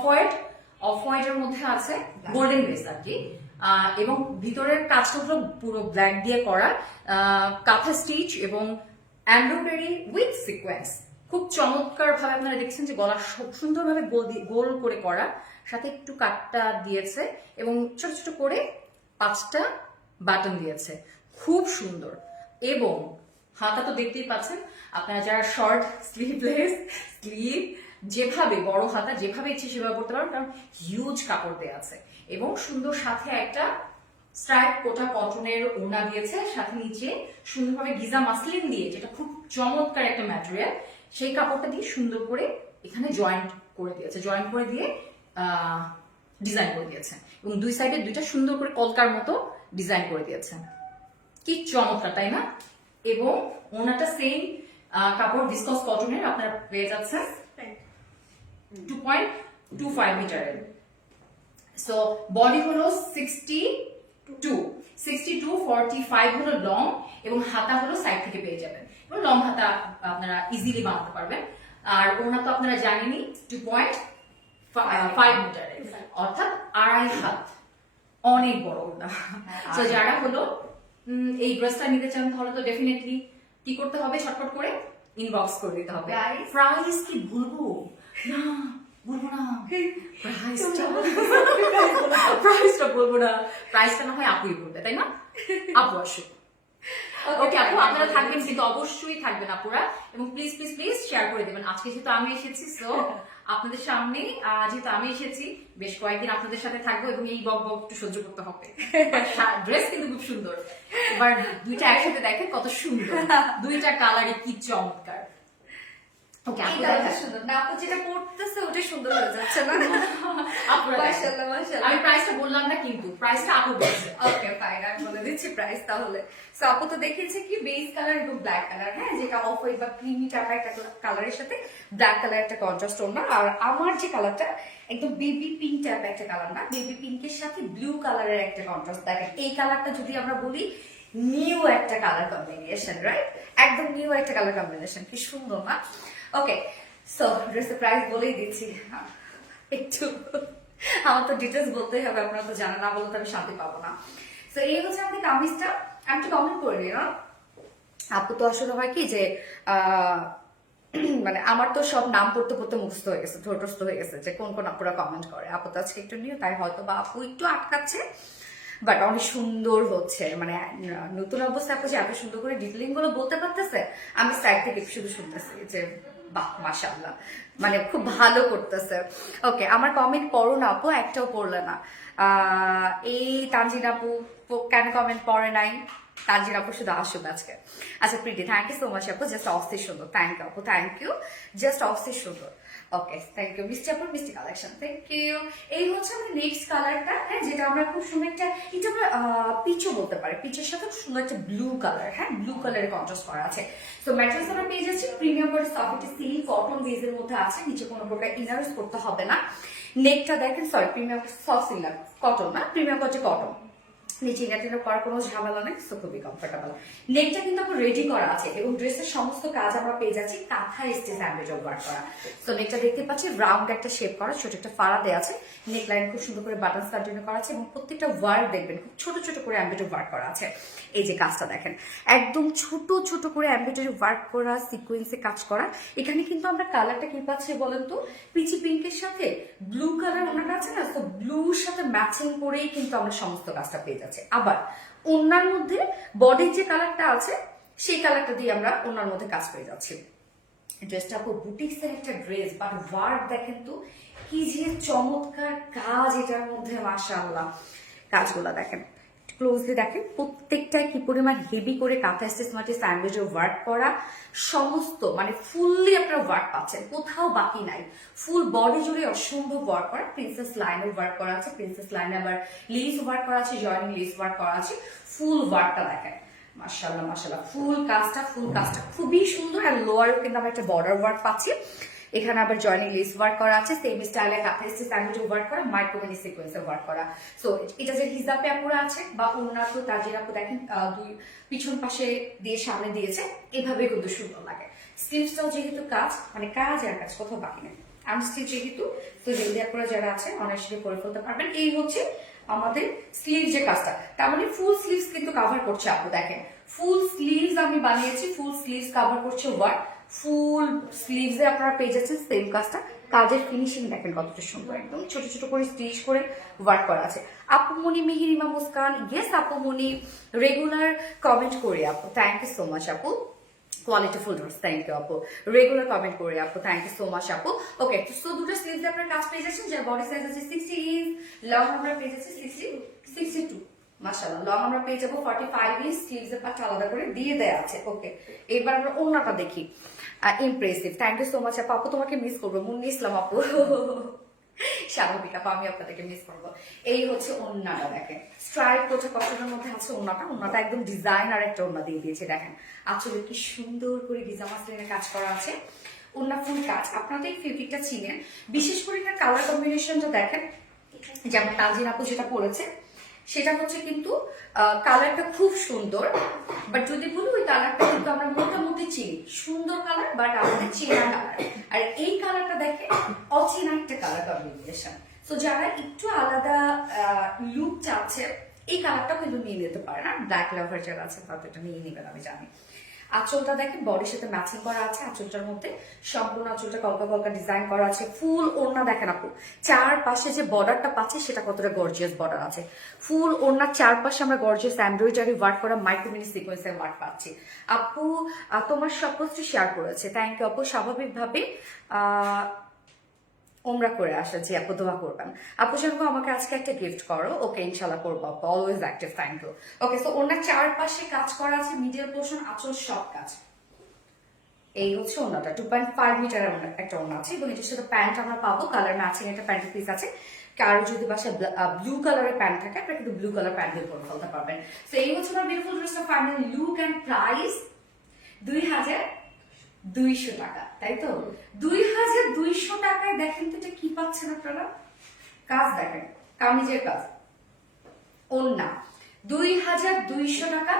হোয়াইটের মধ্যে আছে গোল্ডেন বেস আর কি। এবং ভিতরের কাজটা হলো পুরো ব্ল্যাক দিয়ে করা, কাঁথা স্টিচ এবং এমব্রয়ডারি উইথ সিকোয়েন্স। খুব চমৎকার ভাবে আপনারা দেখছেন যে গলা সুন্দরভাবে গোল করে করা, সাথে একটু কাটটা দিয়েছে এবং ছোট ছোট করে 5টা বাটন দিয়েছে, খুব সুন্দর। এবং হাতা তো দেখতেই পাচ্ছেন আপনারা, যারা শর্ট স্লিভলেস, স্লিভ যেভাবে বড় হাতা যেভাবে ইচ্ছে সেভাবে পড়তে পারবেন, কারণ হিউজ কাপড় দেওয়া আছে। এবং সুন্দর সাথে একটা স্ট্রাইপ কোটা কটনের ওড়না দিয়েছে, সাথে নিচে সুন্দরভাবে গিজা মাসলিন দিয়ে, যেটা খুব চমৎকার একটা ম্যাটেরিয়াল, সেই কাপড়টা দিয়ে সুন্দর করে এখানে জয়েন্ট করে দিয়েছে, জয়েন্ট করে দিয়ে ডিজাইন করে দিয়েছে এবং দুই সাইডে দুইটা সুন্দর করে কলকার মতো ডিজাইন করে দিয়েছে। কি চমৎকার, তাই না? এবং ওনাটা সেম কাপড় ভিসকস কটনের আপনারা পেয়ে যাচ্ছেন 2.25 মিটারের। সো বডি হলো 62, 45 হলো লং এবং হাতা হলো সাইড থেকে পেয়ে যাবেন, এবং লং হাতা আপনারা ইজিলি বানাতে পারবেন। আর ওনা তো আপনারা জানেনই 2.5 মিটারের, অর্থাৎ 2.5 হাত, অনেক বড় ওনা। তো যারা হলো এই ড্রেসটা নিতে চান, তাহলে তো ডেফিনেটলি কি করতে হবে, ছটফট করে ইনবক্স করে দিতে হবে। প্রাইস কি বলবো না, বলবো না, প্রাইসটা বলবো না, প্রাইসটা না হয় আপুই বলবে, তাই না? আপু আসুক। ওকে আপু, আপনারা থাকবেন কিন্তু, অবশ্যই থাকবেন আপুরা, এবং প্লিজ প্লিজ প্লিজ শেয়ার করে দেবেন। আজকে যেহেতু আমি এসেছি, সো আপনাদের সামনে যেহেতু আমি এসেছি, বেশ কয়েকদিন আপনাদের সাথে থাকবো এবং এই বক বক একটু সহ্য করতে হবে। ড্রেস কিন্তু খুব সুন্দর, এবার দুইটা একসাথে দেখেন কত সুন্দর, দুইটা কালারই কি চমৎকার। ওকে আপু, সুন্দর না, আপু যেটা পড়তেছে ওটাই সুন্দর হয়ে যাচ্ছে না? আপুরা মাশাআল্লাহ মাশাআল্লাহ। আমি প্রাইসটা বললাম না, কিন্তু প্রাইসটা আপু বলছে। ওকে ফাইন, আমি বলে দিচ্ছি। দিচ্ছি প্রাইস তাহলে। সো আপু তো দেখিয়েছে কি বেস কালার এবং ব্ল্যাক কালার, হ্যাঁ, যেটা অফ হোয়াইট বা ক্রিমি টাইপের একটা কালারের সাথে ব্ল্যাক কালার একটা কন্ট্রাস্ট ওড়না। আর আমার যে কালারটা একদম বেবি পিঙ্ক টাইপের একটা কালার, না বেবি পিঙ্কের সাথে ব্লু কালারের একটা কন্ট্রাস্ট। দেখেন এই কালারটা যদি আমরা বলি নিউ একটা কালার কম্বিনেশন, রাইট? একদম নিউ একটা কালার কম্বিনেশন, কি সুন্দর না? ওকে, সো ড্রেসের প্রাইস বলেই দিচ্ছি। একটু আমার তো ডিটেলস বলতেই হবে, আপনারা তো জানেন, না বলতে আমি শান্তি পাবো না। তো এই হচ্ছে আমাদের কামিজটা। আমি একটু কমেন্ট করে নিই না, আপু তো আসলে হয় কি যে মানে আমার তো সব নাম পড়তে পড়তে মুখস্থ হয়ে গেছে, ঠোঁটস্থ হয়ে গেছে যে কোন কোন আপুরা কমেন্ট করে। আপু তো আজকে একটু নিয়ে তাই হয়তো বা আপু একটু আটকাচ্ছে, বাট অনেক সুন্দর হচ্ছে। মানে নতুন অবস্থায় আপু যে এত সুন্দর করে ডিটেলিং গুলো বলতে পারতেছে, আমি সাইড থেকে শুধু শুনতেছি যে বাহ মাশাআল্লাহ, মানে খুব ভালো করতেছে। ওকে, আমার কমেন্ট পড়ো না আপু, একটাও পড়লে না। এই তানজিন আপু কেন কমেন্ট পড়ে নাই? তানজিন আপু শুধু আসুক আজকে। আচ্ছা প্রীতি, থ্যাংক ইউ সো মাচ আপু, জাস্ট অস্থির সুন্দর। থ্যাংক ইউ আপু, থ্যাংক ইউ, জাস্ট অস্থির সুন্দর। ওকে, থ্যাংক ইউ মিষ্টি আপুর মিষ্টি কালেকশন, থ্যাংক ইউ। এই হচ্ছে আমাদের নেক্সট কালারটা, হ্যাঁ, যেটা আমরা খুব সুন্দর একটা, এটা আমরা পিচও বলতে পারি, পিচের সাথে খুব সুন্দর একটা ব্লু কালার, হ্যাঁ, ব্লু কালারের কন্ট্রাস্ট করা আছে। তো ম্যাটেরিয়ালস আমরা পেয়ে যাচ্ছি premium quality soft silk cotton বেজের মধ্যে আছে, নিচে কোনো প্রকার ইনার্স করতে হবে না। নেকটা দেখেন, সরি প্রিমিয়াম সফট সিল্ক না, কটন না, প্রিমিয়াম কোয়ালিটি কটন, নিচে ইনার করার কোনো ঝামেলা নেই, সো খুবই কমফোর্টেবল। নেকটা কিন্তু আমার রেডি করা আছে এবং ড্রেসের সমস্ত কাজ আমরা পেয়ে যাচ্ছি কাঁথা স্টিচ হ্যান্ডমেড ওয়ার্ক করা। সো নেকটা দেখতে পাচ্ছি রাউন্ড একটা শেপ করা, ছোট একটা ফাড়া দেওয়া আছে, নেক লাইন খুব সুন্দর করে বাটন কন্টিনিউ করা আছে এবং প্রত্যেকটা ওয়ার্ক দেখবেন খুব ছোট ছোট করে এমব্রয়ডারি ওয়ার্ক করা আছে। এই যে কাজটা দেখেন, একদম ছোট ছোট করে এমব্রয়ডারি ওয়ার্ক করা, সিকোয়েন্সে কাজ করা। এখানে কিন্তু আমরা কালারটা কি পাচ্ছি বলেন তো, পিচি পিঙ্কের সাথে ব্লু কালার ওনার আছে না, তো ব্লুর সাথে ম্যাচিং করেই কিন্তু আমরা সমস্ত কাজটা পেয়ে যাচ্ছি। আবার ওনার মধ্যে বডির যে কালারটা আছে সেই কালারটা দিয়ে আমরা ওনার মধ্যে কাজ পেয়ে যাচ্ছি। ড্রেসটা খুব বুটিক্সের একটা ড্রেস, বাট ওয়ার্ক দেখেন তো কি যে চমৎকার কাজ এটার মধ্যে, মাশাআল্লাহ। কাজগুলো দেখেন, ক্লোজলি দেখেন, প্রত্যেকটাই কি পরিমাণ হেভি করে কাঁথা স্টিচ মাটি স্যান্ডউইচের ওয়ার্ক করা, সমস্ত মানে ফুললি আপনারা ওয়ার্ক পাচ্ছেন, কোথাও বাকি নাই। ফুল বডি জুড়ে অসম্ভব ওয়ার্ক করা, প্রিন্সেস লাইনের ওয়ার্ক করা আছে, প্রিন্সেস লাইনে আবার লেস ওয়ার্ক করা আছে, জয়েনিং লেস ওয়ার্ক করা আছে, ফুল ওয়ার্কটা দেখেন, মাশাআল্লাহ মাশাআল্লাহ। ফুল কাজটা খুবই সুন্দর। আর লোয়ারও কিন্তু আমরা একটা বর্ডার ওয়ার্ক পাচ্ছি, এখানে আবার জয়েনিং লেস ওয়ার্ক করা আছে, সেম স্টাইলে কাঁথা স্টিচ স্যান্ডউইচ ওয়ার্ক করা, মাইক্রোমিনি সিকোয়েন্সে ওয়ার্ক করা। সো এটা যে হিজাবে আপুরা আছে বা উন্নত তাজির আপু দেখেন, দুই পিছন পাশে দিয়ে সামনে দিয়েছে, এভাবে কিন্তু সুন্দর লাগে। স্লিভসটাও যেহেতু কাজ, মানে কাজ আর কাজ, কোথাও বাকি নেই। আনস্টিচ যেহেতু, তো হেলদি আপুরা যারা আছে অনায়াসে করে ফেলতে পারবেন। এই হচ্ছে আমাদের স্লিভ যে কাজটা, তার মানে ফুল স্লিভস কিন্তু কাভার করছে আপু দেখেন, ফুল স্লিভস আমি বানিয়েছি, ফুল স্লিভস কাভার করছে ওয়ার্ক, ফুল স্লিভসে আপনারা পেয়ে যাচ্ছেন সেম কাজটা। কাজের ফিনিশিং দেখেন কতটা সুন্দর, একদম ছোট ছোট করে স্টিচ করে ওয়ার্ক করা আছে। আপুমনি মিহিরিমা মুস্কান, ইয়েস আপুমনি রেগুলার কমেন্ট করি আপু, থ্যাংক ইউ সো মাচ আপু। কোয়ালিটিফুল ড্রেস, থ্যাংক ইউ আপু। রেগুলার কমেন্ট করি আপু, থ্যাংক ইউ সো মাচ আপু। ওকে, সো দুটো স্লিভস আপনার কাজ পেয়ে যাচ্ছেন, যার বডি সাইজ আছে 60 ইঞ্চ, লং আমরা পেয়ে যাচ্ছি 62, মাশাআল্লাহ। লং আমরা পেয়ে যাবো 45 ইঞ্চ, স্লিভস এর পার্ট আলাদা করে দিয়ে দেয়া আছে। ওকে, এবার আমরা ওড়নাটা দেখি, impressive, thank you so much আপু। আপু তোমাকে মিস করবো, মুন্নি ইসলাম আপু। স্বাভাবিক আপু, আমি আপনাদেরকে মিস করবো। এই হচ্ছে ওড়নাটা দেখেন, স্ট্রাইপ কোঠা কটনের মধ্যে আছে ওড়নাটা একদম ডিজাইনার একটা ওড়না দিয়ে দিয়েছে দেখেন। আসলে কি সুন্দর করে ডিজাইন মাসলিনের কাজ করা আছে, ওড়না ফুল কাজ। আপনারা তো এই ফেব্রিকটা চিনেন, বিশেষ করে এটার কালার কম্বিনেশনটা দেখেন, যেমন তানজিন আপু যেটা পরেছে সেটা হচ্ছে কিন্তু কালারটা খুব সুন্দর। বাট যদি বলি ওই কালারটা কিন্তু আমরা মোটামুটি চিনি, সুন্দর কালার বাট আমাদের চেনা কালার। আর এই কালারটা দেখে অচেনা একটা কালার কম্বিনেশন। তো যারা একটু আলাদা লুক চাচ্ছে এই কালারটা কিন্তু নিয়ে নিতে পারে না, ব্ল্যাক লাভার যারা আছে তাদের এটা নিয়ে নেবেন আমি জানি। আঁচলটা দেখেন বডির সাথে ম্যাচিং করা আছে, আঁচলটার মধ্যে সম্পূর্ণ আঁচলটা কলকা কলকা ডিজাইন করা আছে। ফুল ওড়না দেখেন আপু, চারপাশে যে বর্ডারটা পাচ্ছি সেটা কতটা গর্জিয়াস বর্ডার আছে। ফুল ওড়নার চারপাশে আমরা গর্জিয়াস এমব্রয়ডারি ওয়ার্ক করা মাইক্রোমিনি সিকোয়েন্সের ওয়ার্ক পাচ্ছি। আপু তোমার সব পোস্টই শেয়ার করেছে, থ্যাংক ইউ আপু। স্বাভাবিকভাবে ওমরা করে আসা, জি আপু দোয়া করবেন। আপু যেরকম আমাকে আজকে একটা গিফট করো, ওকে ইনশাল্লাহ করবো আপু, always active, thank you. Okay, so ওনার চারপাশে কাজ করা আছে, মিডিয়াল পোর্শন আঁচল সব কাজ। এই হচ্ছে ওনাটা 2.5 মিটার একটা ওনা আছে এবং এটার সাথে প্যান্ট আমরা পাবো, কালার ম্যাচিং একটা প্যান্টের পিস আছে। কারো যদি বাসায় ব্লু কালারের প্যান্ট থাকে আপনারা কিন্তু ব্লু কালার প্যান্ট দিয়ে পরে ফেলতে পারবেন। তো এই হচ্ছে আমার বিউটিফুল ড্রেসটা ফাইনাল লুক অ্যান্ড প্রাইস 2200 টাকা, তাই তো? 2200 টাকায় দেখেন তো এটা কি পাচ্ছেন আপনারা। কাজ দেখেন, কামিজের কাজ, ওন্না 2200 টাকা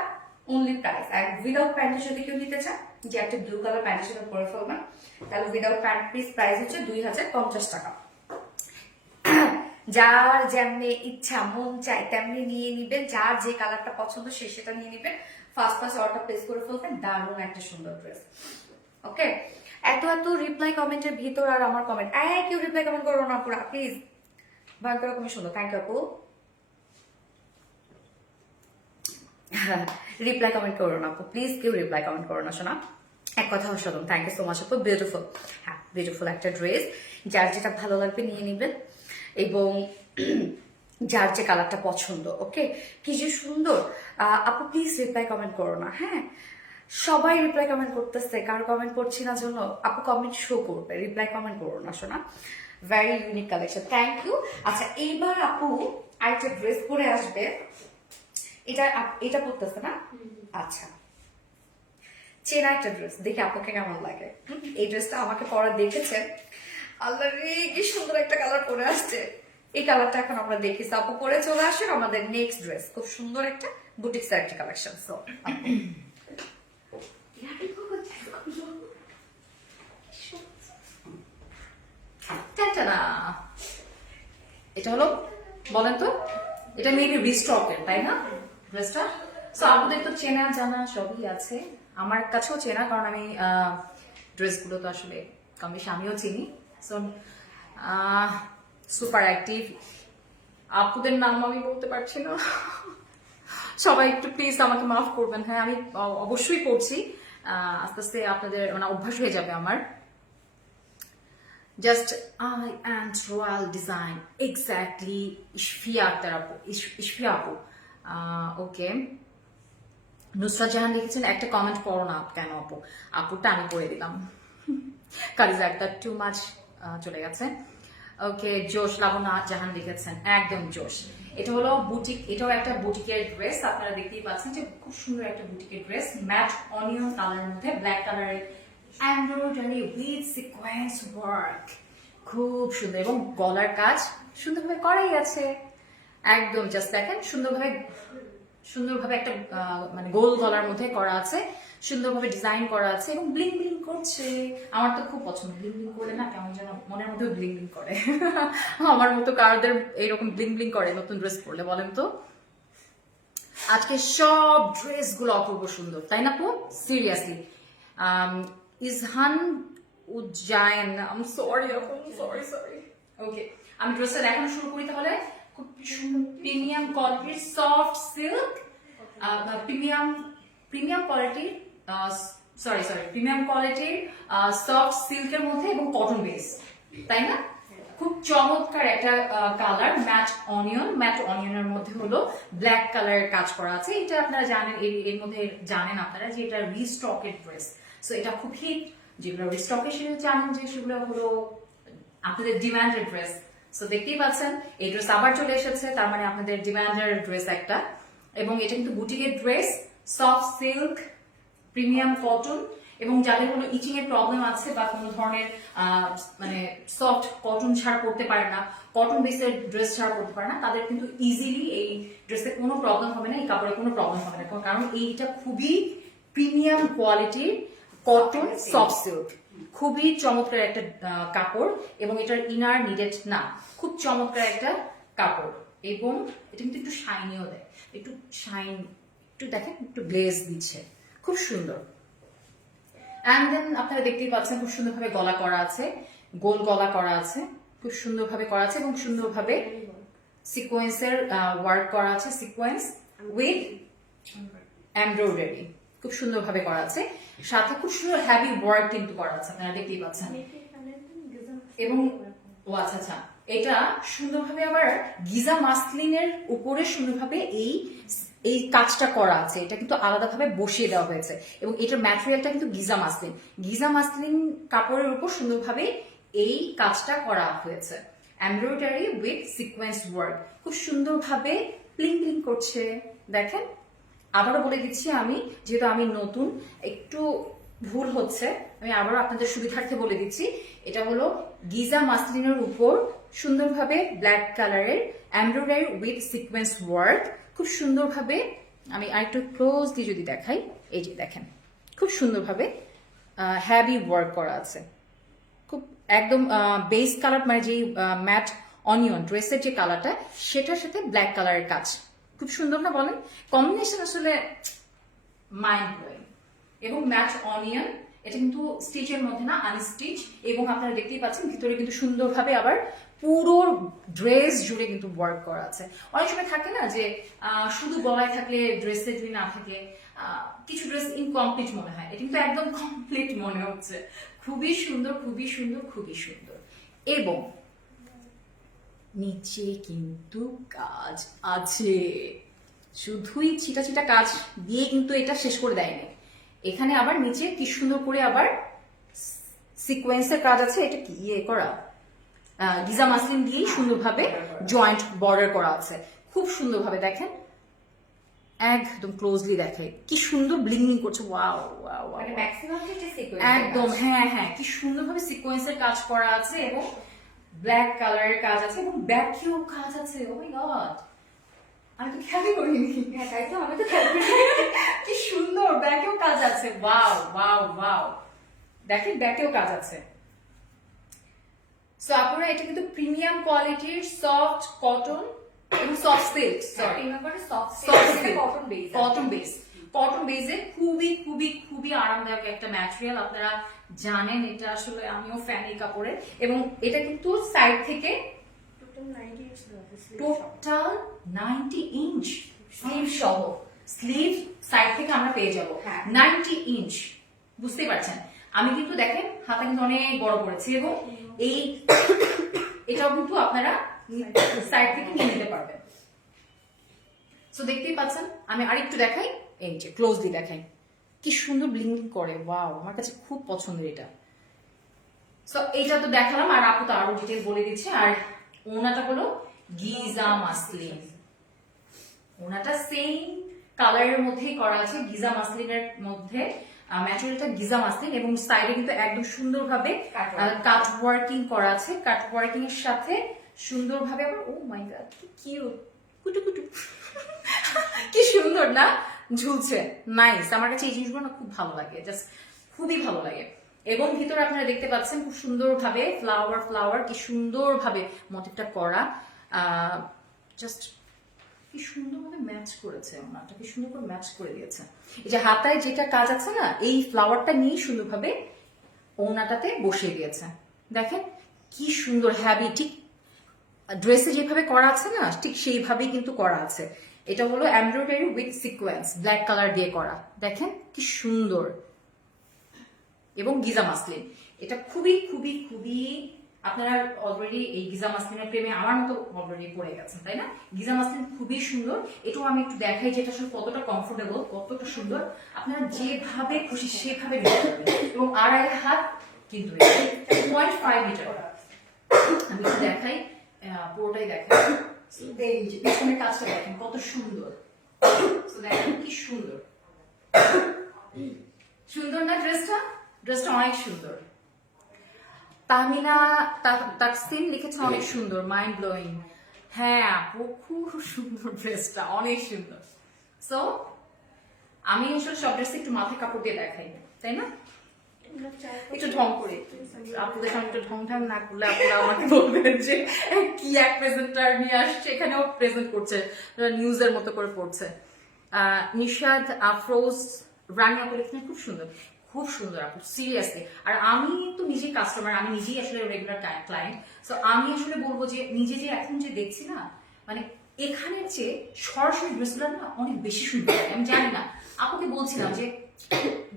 অনলি প্রাইস। আর উইদাউট প্যান্টের সাথে কেউ নিতে চান যে একটা ব্লু কালার প্যান্টের সাথে পরে ফেলবেন, তাহলে উইদাউট প্যান্ট পিস প্রাইস হচ্ছে 2050 টাকা। যার যেমনি ইচ্ছা মন চায় তেমনি নিয়ে নিবেন, যার যে কালারটা পছন্দ সে সেটা নিয়ে নিবেন। ফার্স্ট অর্ডার প্লেস করে ফেলবেন। দারুণ একটা সুন্দর ড্রেস। ওকে, এত রিপ্লাই কমেন্টের ভিতর আর আমার কমেন্ট, কেউ রিপ্লাই কমেন্ট করো না পুরা প্লিজ। ভয়ঙ্কর রকমের সুন্দর, থ্যাংক ইউ আপু। রিপ্লাই কমেন্ট করো না আপু প্লিজ, কেউ রিপ্লাই কমেন্ট করো না শোনা। এক কথা অসাধারণ, থ্যাংক ইউ সো মাচ আপু, বিউটিফুল। হ্যাঁ, বিউটিফুল একটা ড্রেস, যার যেটা ভালো লাগবে নিয়ে নিবেন এবং যার যে কালারটা পছন্দ। ওকে, কি যে সুন্দর। আপু প্লিজ রিপ্লাই কমেন্ট করো না। হ্যাঁ, সবাই রিপ্লাই কমেন্ট করতেছে, কারো কমেন্ট করছি না জন্য আপু কমেন্ট শো করবে, রিপ্লাই কমেন্ট করো না শোনা। Very unique collection, thank you. আচ্ছা, এইবার আপু আরেকটা ড্রেস পরে আসবে, এটা পরতেছে না? আচ্ছা, চেনা একটা ড্রেস, দেখি আপুকে কেমন লাগে। এই ড্রেসটা আমাকে পরা দেখেছেন, আল্লাহ রে কি সুন্দর একটা কালার পরে আসছে। এই কালারটা এখন আমরা দেখি, আপু পরে চলে আসেন আমাদের নেক্সট ড্রেস, খুব সুন্দর একটা বুটিক্স একটা কালেকশন। সো এটা হলো, বলেন তো, এটা মেবি রিস্টকের, তাই না ড্রেসটা? সো আপনাদের তো চেনা জানা সবই আছে, আমার কাছেও চেনা, কারণ আমি ড্রেসগুলো তো আসলে কম বেশি আমিও চিনি। সো সুপার অ্যাক্টিভ, আপুদের নাম আমি বলতে পারছি না, সবাই একটু প্লিজ আমাকে মাফ করবেন। হ্যাঁ, আমি অবশ্যই করছি, আস্তে আস্তে আপনাদের মানে অভ্যাস হয়ে যাবে আমার। Just I and Royal Design, exactly ইশফিয়া Akter আপু, ইশফিয়া আপু। ওকে, নুসরাত জাহান লিখেছেন একটা কমেন্ট পড়ো না কেন আপু? আপুটা আমি করে দিলাম, কারিজা আক্তার টু মাচ চলে গেছে। ওকে, জোশ লাবনা জাহান লিখেছেন একদম জোশ। এটা হলো বুটিক, এটাও একটা বুটিকের ড্রেস, আপনারা দেখতেই পাচ্ছেন যে খুব সুন্দর একটা বুটিকের ড্রেস, ম্যাট অনিয়ন কালারের মধ্যে ব্ল্যাক কালারের এমব্রয়ডারি উইথ সিকোয়েন্স ওয়ার্ক, খুব সুন্দর, এবং গলার কাজ সুন্দরভাবে করাই আছে একদম। জাস্ট দেখেন সুন্দরভাবে একটা মানে গোল গলার মধ্যে করা আছে, সুন্দরভাবে ডিজাইন করা আছে এবং ব্লিং ব্লিং করছে। আমার তো খুব পছন্দ, ব্লিং ব্লিং করে না কেমন যেন মনের মধ্যে ব্লিং ব্লিং করে। আমার মতো কারদের এইরকম ব্লিং ব্লিং করে নতুন ড্রেস পরলে, বলেন তো? আজকে সব ড্রেসগুলো অপূর্ব সুন্দর, তাই না আপু? Seriously. Izhan Ujjayan, I am sorry আপু, সরি। ওকে, আমি ড্রেসটা দেখানো শুরু করি তাহলে। খুব প্রিমিয়াম কোয়ালিটির সফট সিল্ক, প্রিমিয়াম কোয়ালিটির প্রিমিয়াম কোয়ালিটির সফট সিল্কের মধ্যে এবং কটন বেস, তাই না? খুব চমৎকার একটা কালার, ম্যাট অনিয়নের মধ্যে হলো ব্ল্যাক কালারের কাজ করা আছে। এটা আপনারা জানেন, এর মধ্যে জানেন আপনারা যে এটা রিস্টকের ড্রেস। সো এটা খুব হিট, যেগুলো রিস্টকে সেগুলো জানেন যে সেগুলো হলো আপনাদের ডিমান্ডেড ড্রেস। সো দেখতেই পাচ্ছেন এই ড্রেস আবার চলে এসেছে, তার মানে আপনাদের ডিমান্ডেড ড্রেস একটা। এবং এটা কিন্তু বুটিকের dress, soft silk, premium cotton, এবং যাদের কোনো ইচিং এর প্রবলেম আছে বা কোনো ধরনের মানে সফট কটন ছাড়া করতে পারে না, কটন বেসের ড্রেস ছাড়া করতে পারে না, তাদের কিন্তু ইজিলি এই ড্রেসে কোনো প্রবলেম হবে না, এই কাপড়ে কোনো প্রবলেম হবে না, কারণ এইটা খুবই প্রিমিয়াম কোয়ালিটির কটন সফট সিল্ক, খুবই চমৎকার একটা কাপড়, এবং এটার ইনার নিডেড না, খুব চমৎকার একটা কাপড়, এবং এটা কিন্তু একটু শাইনিও দেয়, একটু শাইন, একটু দেখেন একটু গ্লেজ দিচ্ছে, খুব সুন্দর। অ্যান্ড দেন আপনারা দেখতেই পাচ্ছেন খুব সুন্দরভাবে গলা করা আছে, গোল গলা করা আছে, খুব সুন্দরভাবে করা আছে, এবং সুন্দরভাবে সিকোয়েন্সের ওয়ার্ক করা আছে, সিকোয়েন্স উইথ এমব্রয়ডারি, খুব সুন্দরভাবে করা আছে, সাথে খুব সুন্দর হ্যাভি ওয়ার্ক কিন্তু করা আছে, আপনারা দেখতেই পাচ্ছেন। এবং ও আচ্ছা, এটা সুন্দরভাবে আবার গিজা মাসলিনের উপরে সুন্দরভাবে এই কাজটা করা আছে, এটা কিন্তু আলাদাভাবে বসিয়ে দেওয়া হয়েছে, এবং এটার ম্যাটেরিয়ালটা কিন্তু গিজা মাসলিন কাপড়ের উপর সুন্দরভাবে এই কাজটা করা হয়েছে। এমব্রয়ডারি উইথ সিকোয়েন্স ওয়ার্ক, খুব সুন্দরভাবে প্লিং প্লিং করছে। দেখেন, আবারও বলে দিচ্ছি আমি, যেহেতু আমি নতুন, একটু ভুল হচ্ছে, আমি আবারও আপনাদের সুবিধার্থে বলে দিচ্ছি। এটা হলো গিজা মাসলিনের উপর সুন্দরভাবে ব্ল্যাক কালারের এমব্রয়ডারি উইথ সিকোয়েন্স ওয়ার্ক, খুব সুন্দরভাবে, আমি আরেকটু ক্লোজলি যদি দেখাই, এই যে দেখেন খুব সুন্দরভাবে হ্যাভি ওয়ার্ক করা আছে। খুব একদম বেস কালার, মানে যেই ম্যাট অনিয়ন ড্রেসের যে কালারটা, সেটার সাথে ব্ল্যাক কালারের কাজ, খুব সুন্দর না বলেন? কম্বিনেশন আসলে মাইন্ড ব্লোয়িং। এবং ম্যাট অনিয়ন, এটা কিন্তু স্টিচের মধ্যে না, আনস্টিচ, এবং আপনারা দেখতেই পাচ্ছেন ভিতরে কিন্তু সুন্দরভাবে আবার পুরো ড্রেস জুড়ে কিন্তু ওয়ার্ক করা আছে। অনেক সময় থাকে না যে শুধু গলায় থাকলে, ড্রেসে যদি না থাকে কিছু ড্রেস ইনকমপ্লিট মনে হয়, এটা কিন্তু একদম কমপ্লিট মনে হচ্ছে। খুবই সুন্দর, খুবই সুন্দর, খুবই সুন্দর। এবং নিচে কিন্তু কাজ আছে, শুধুই ছিটা ছিটা কাজ দিয়ে কিন্তু এটা শেষ করে দেয়নি। এখানে আবার নিচে কি সুন্দর করে আবার সিকোয়েন্সের কাজ আছে। এটা কি ইয়ে করা, গিজা মাসলিন দিয়ে সুন্দরভাবে জয়েন্ট বর্ডার করা আছে, খুব সুন্দরভাবে। দেখেন, একদম ক্লোজলি দেখাই, কি সুন্দর ব্লিংলিং করছে। ওয়াও ওয়াও ওয়াও, মানে ম্যাক্সিমাম ক্ষেত্রে সিকোয়েন্স একদম, হ্যাঁ হ্যাঁ, কি সুন্দরভাবে সিকোয়েন্সের কাজ করা আছে, এবং ব্ল্যাক কালারের কাজ আছে, এবং ব্যাকেও কাজ আছে। ও মাই গড, আমি তো খেয়ালই করিনি। হ্যাঁ, তাই তো আমি তো খেয়াল করি। কি সুন্দর, ব্যাকেও কাজ আছে। ওয়াও ওয়াও ওয়াও, দেখেন ব্যাকেও কাজ আছে। সো আপনারা, এটা কিন্তু প্রিমিয়াম কোয়ালিটির সফট কটন এবং soft silk, sorry cotton base, cotton বেসে খুবই খুবই খুবই আরামদায়ক একটা ম্যাটেরিয়াল। আপনারা জানেন এটা আসলে আমিও ফ্যান এই কাপড়ের। এবং এটা কিন্তু সাইড থেকে টোটাল 90 ইঞ্চ স্লিভ সহ, স্লিভ সাইড থেকে আমরা পেয়ে যাবো 90 ইঞ্চ। বুঝতেই পারছেন, আমি কিন্তু দেখেন হাতা কিন্তু অনেক বড় করেছি, এবং এই এটাও কিন্তু আপনারা সাইড থেকে নিয়ে নিতে পারবেন। সো দেখতেই পাচ্ছেন, আমি আরেকটু দেখাই, এই যে ক্লোজলি দেখাই, কি সুন্দর ব্লিং করে। ওয়াও, আমার কাছে খুব পছন্দের এটা। সো এইটা তো দেখালাম, আর আপু তো আরো ডিটেল বলে দিচ্ছে। আর ওনাটা হলো গিজা মাসলিন, ওনাটা সেম কালারের মধ্যেই করা আছে, গিজা মাসলিনের মধ্যে ম্যাটেরিয়ালটা গিজা মাসলিন, এবং সাইডে কিন্তু একদম সুন্দরভাবে কাট ওয়ার্কিং করা আছে। কাট ওয়ার্কিং এর সাথে সুন্দরভাবে আবার, ও মাই গড কি কিউট, কুটু কুটু, কি সুন্দর না ঝুলছে, নাইস। আমার কাছে এই জিনিসগুলো না খুব ভালো লাগে, জাস্ট খুবই ভালো লাগে। এবং ভিতরে আপনারা দেখতে পাচ্ছেন খুব সুন্দরভাবে ফ্লাওয়ার ফ্লাওয়ার, কি সুন্দরভাবে মোটিভটা করা, জাস্ট কি সুন্দরভাবে ম্যাচ করেছে, ওনাটা কি সুন্দর করে ম্যাচ করে দিয়েছে। এই যে হাতায় যেটা কাজ আছে না, এই ফ্লাওয়ারটা নিয়ে সুন্দরভাবে ওনাটাতে বসিয়ে দিয়েছে। দেখেন কি সুন্দর হ্যাভি, ঠিক ড্রেসে যেভাবে করা আছে না, ঠিক সেইভাবেই কিন্তু করা আছে। এটা হলো embroidery with sequence, black colour দিয়ে করা। দেখেন কি সুন্দর, এবং গিজা মাসলিন, এটা খুবই খুবই খুবই, আপনারা অলরেডি এই গিজা মাসলিনের প্রেমে আমার মতো অলরেডি পড়ে গেছেন, তাই না? গিজা মাসলিন খুবই সুন্দর। এটাও আমি একটু দেখাই যে এটা আসলে কতটা কমফোর্টেবল, কতটা সুন্দর। আপনারা যেভাবে খুশি সেভাবে নিতে পারবেন। এবং 2.5 হাত কিন্তু 0.5 মিটার। আমি একটু দেখাই, পুরোটাই দেখাই, পিছনের কাজটা দেখেন কত সুন্দর। দেখেন কি সুন্দর, সুন্দর না ড্রেসটা? ড্রেসটা অনেক সুন্দর। তাহমিনা তাকসিম লিখেছে অনেক সুন্দর, মাইন্ড ব্লোয়িং। হ্যাঁ আপু, খুব সুন্দর ড্রেসটা, অনেক সুন্দর। সো আমি আসলে সব ড্রেস একটু মাথায় কাপড় দিয়ে দেখাই, তাই না? একটু ঢং করে, আপুদের সামনে একটু ঢং ঢং না করলে আপুরা আমাকে বলবেন যে কি এক প্রেজেন্টার নিয়ে আসছে, এখানেও প্রেজেন্ট করছে, নিউজের মতো করে পড়ছে। নিশাদ আফরোজ রানিয়া বলেছেন খুব সুন্দর, খুব সুন্দর আপু, সিরিয়াসলি। আর আমি তো নিজেই কাস্টমার, আমি নিজেই আসলে রেগুলার ক্লায়েন্ট। সো আমি আসলে বলবো যে নিজে যে এখন যে দেখছি না, মানে এখানের চেয়ে সরাসরি ড্রেসগুলো না অনেক বেশি সুন্দর লাগে। আমি জানি না, আপুকে বলছিলাম যে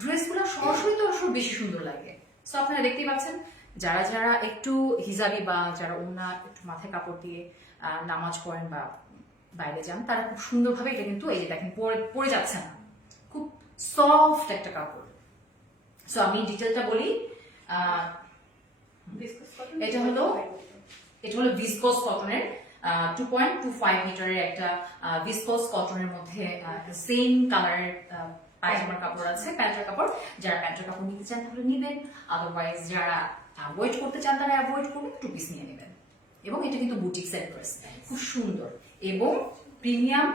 ড্রেসগুলো সরাসরি তো আসলে বেশি সুন্দর লাগে। সো আপনারা দেখতেই পাচ্ছেন, যারা যারা একটু হিজাবি বা যারা ওনার একটু মাথায় কাপড় দিয়ে নামাজ পড়েন বা বাইরে যান, তারা খুব সুন্দরভাবে এটা কিন্তু এই দেখেন পরে যাচ্ছে না, খুব সফট একটা কাপড়। সো আমি ডিটেলটা বলি, এটা হলো এটা হলো ভিসকোস কটনের 2.25 মিটারের একটা ভিসকোস কটনের মধ্যে সেম কালারের পায়জামার কাপড় আছে, প্যান্টের কাপড়। যারা প্যান্টের কাপড় নিতে চান তাহলে নিবেন, আদারওয়াইজ যারা অ্যাভয়েড করতে চান তারা অ্যাভয়েড করবেন, 2 পিস নিয়ে নেবেন। এবং এটা কিন্তু বুটিক্সের ড্রেস, খুব সুন্দর এবং প্রিমিয়াম